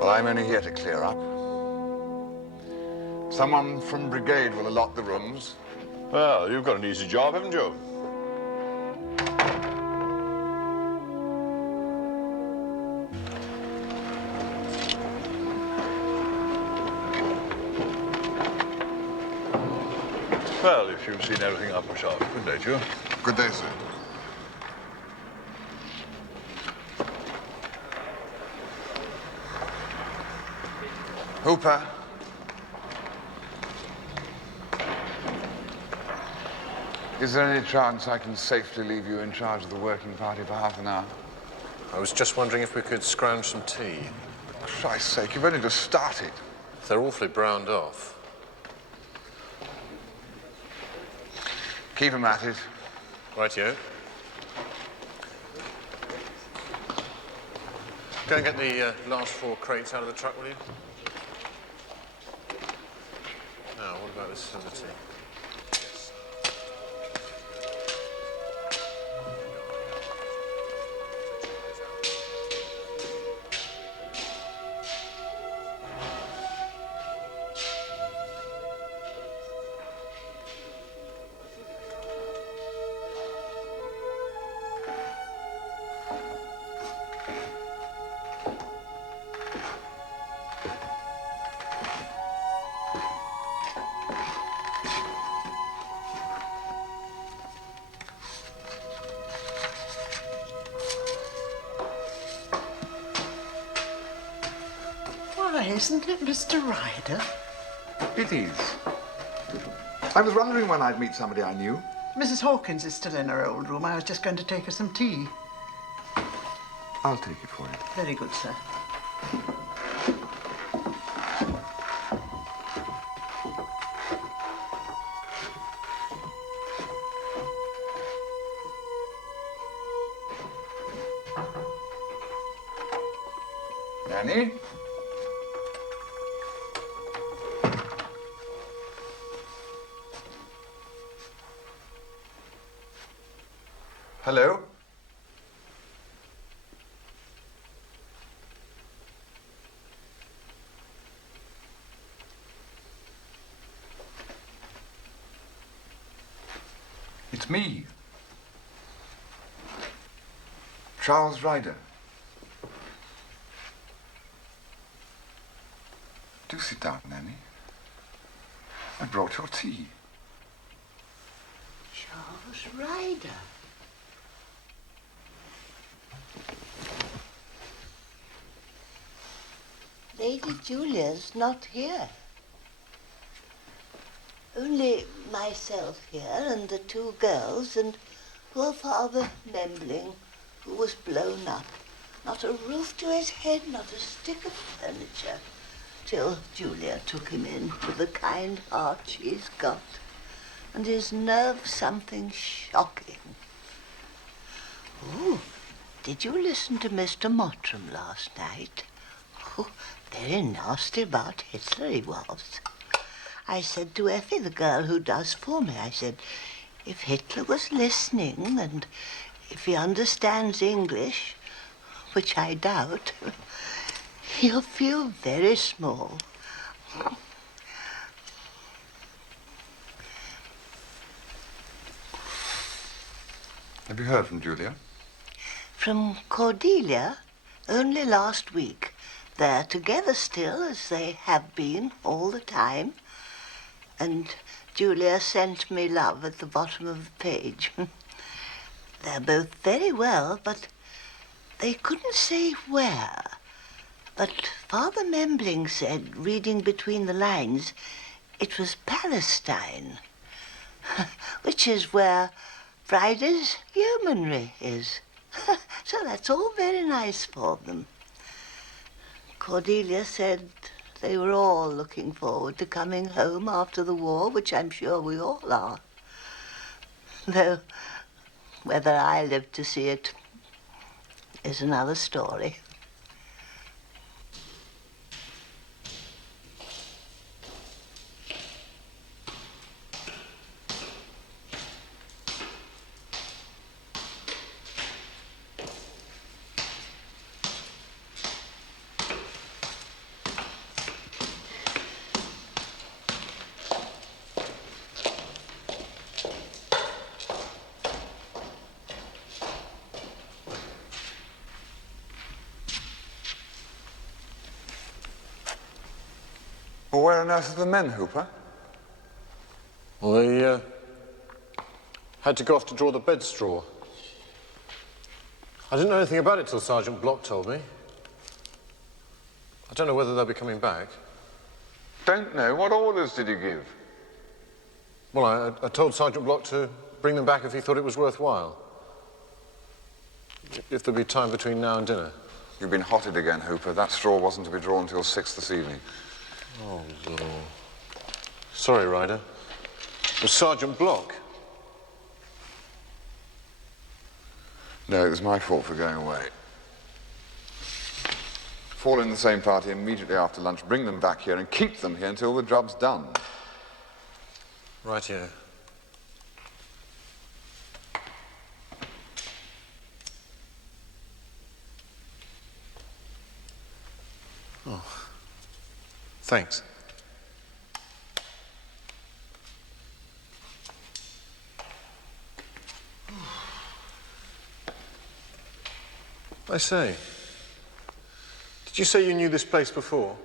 Well, I'm only here to clear up. Someone from Brigade will allot the rooms. Well, you've got an easy job, haven't you? Well, if you've seen everything, I'll push off. Good day to you. Good day, sir. Hooper. Is there any chance I can safely leave you in charge of the working party for half an hour? I was just wondering if we could scrounge some tea. For Christ's sake, you've only just started. They're awfully browned off. Keep them at it. Rightio. Go and get the last 4 crates out of the truck, will you? Now, what about this other tea? Isn't it Mr. Ryder? It is. I was wondering when I'd meet somebody I knew. Mrs. Hawkins is still in her old room. I was just going to take her some tea. I'll take it for you. Very good, sir. Nanny? Hello? It's me. Charles Ryder. Do sit down, Nanny. I brought your tea. Charles Ryder. Lady Julia's not here. Only myself here and the two girls and poor Father Membling, who was blown up. Not a roof to his head, not a stick of furniture, till Julia took him in with the kind heart she's got, and his nerve something shocking. Oh, did you listen to Mr. Mottram last night? Oh, very nasty about Hitler he was. I said to Effie, the girl who does for me, I said, if Hitler was listening and if he understands English, which I doubt, he'll feel very small. Have you heard from Julia? From Cordelia? Only last week. They're together still, as they have been all the time. And Julia sent me love at the bottom of the page. They're both very well, but they couldn't say where. But Father Membling said, reading between the lines, it was Palestine, which is where Friday's yeomanry is. So that's all very nice for them. Cordelia said they were all looking forward to coming home after the war, which I'm sure we all are. Though whether I live to see it is another story. Well, where on earth are the men, Hooper? Well, they had to go off to draw the bed straw. I didn't know anything about it till Sergeant Block told me. I don't know whether they'll be coming back. Don't know. What orders did you give? Well, I told Sergeant Block to bring them back if he thought it was worthwhile. If there'd be time between now and dinner. You've been hotted again, Hooper. That straw wasn't to be drawn till 6 this evening. Oh, Lord. Sorry, Ryder. It was Sergeant Block. No, it was my fault for going away. Fall in the same party immediately after lunch, bring them back here and keep them here until the job's done. Right here. Oh. Thanks. I say, did you say you knew this place before?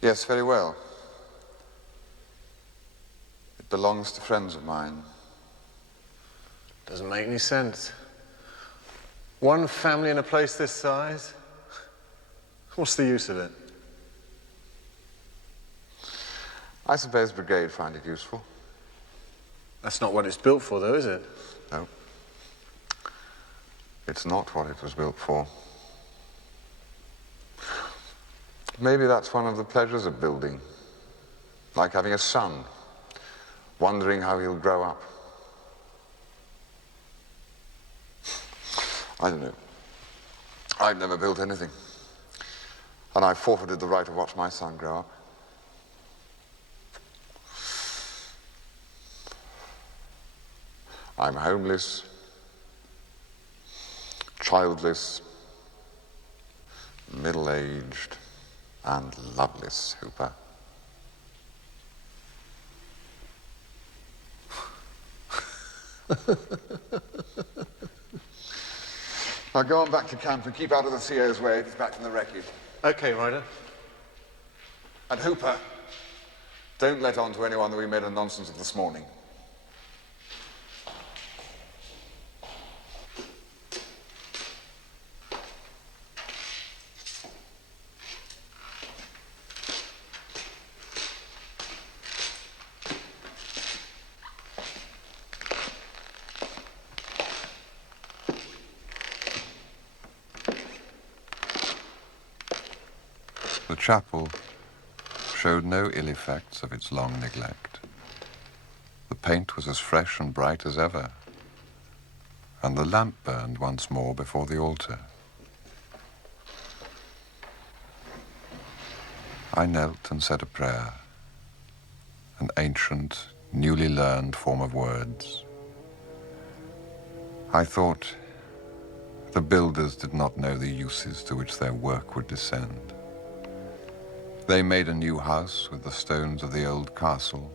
Yes, very well. It belongs to friends of mine. Doesn't make any sense. One family in a place this size? What's the use of it? I suppose Brigade find it useful. That's not what it's built for, though, is it? No. It's not what it was built for. Maybe that's one of the pleasures of building. Like having a son, wondering how he'll grow up. I don't know. I've never built anything. And I've forfeited the right to watch my son grow up. I'm homeless, childless, middle-aged, and loveless, Hooper. Now go on back to camp and keep out of the CO's way. He's back from the wreckage. Okay, Ryder. And Hooper, don't let on to anyone that we made a nonsense of this morning. The chapel showed no ill effects of its long neglect. The paint was as fresh and bright as ever, and the lamp burned once more before the altar. I knelt and said a prayer, an ancient, newly learned form of words. I thought the builders did not know the uses to which their work would descend. They made a new house with the stones of the old castle.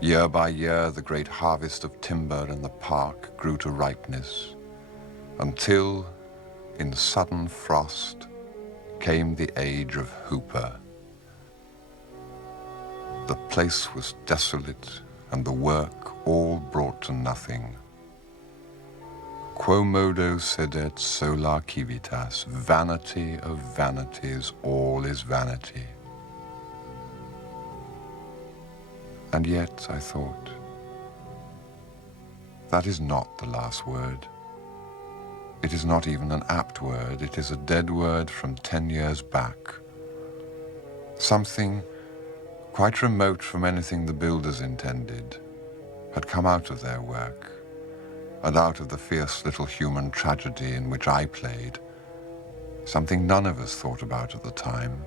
Year by year, the great harvest of timber in the park grew to ripeness, until, in sudden frost, came the age of Hooper. The place was desolate, and the work all brought to nothing. Quo modo sedet sola civitas, vanity of vanities, all is vanity. And yet, I thought, that is not the last word. It is not even an apt word, it is a dead word from 10 years back. Something quite remote from anything the builders intended had come out of their work, and out of the fierce little human tragedy in which I played, something none of us thought about at the time.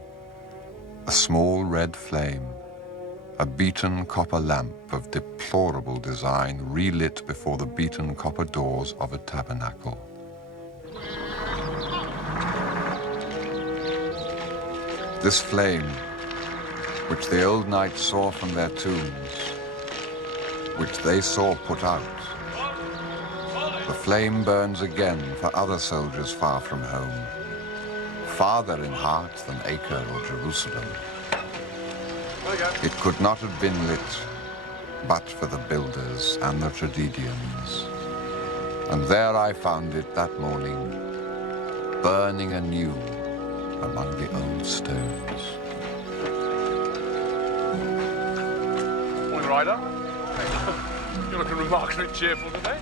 A small red flame, a beaten copper lamp of deplorable design relit before the beaten copper doors of a tabernacle. This flame, which the old knights saw from their tombs, which they saw put out, the flame burns again for other soldiers far from home, farther in heart than Acre or Jerusalem. It could not have been lit but for the builders and the tragedians. And there I found it that morning, burning anew among the old stones. Morning, Ryder. You're looking remarkably cheerful today.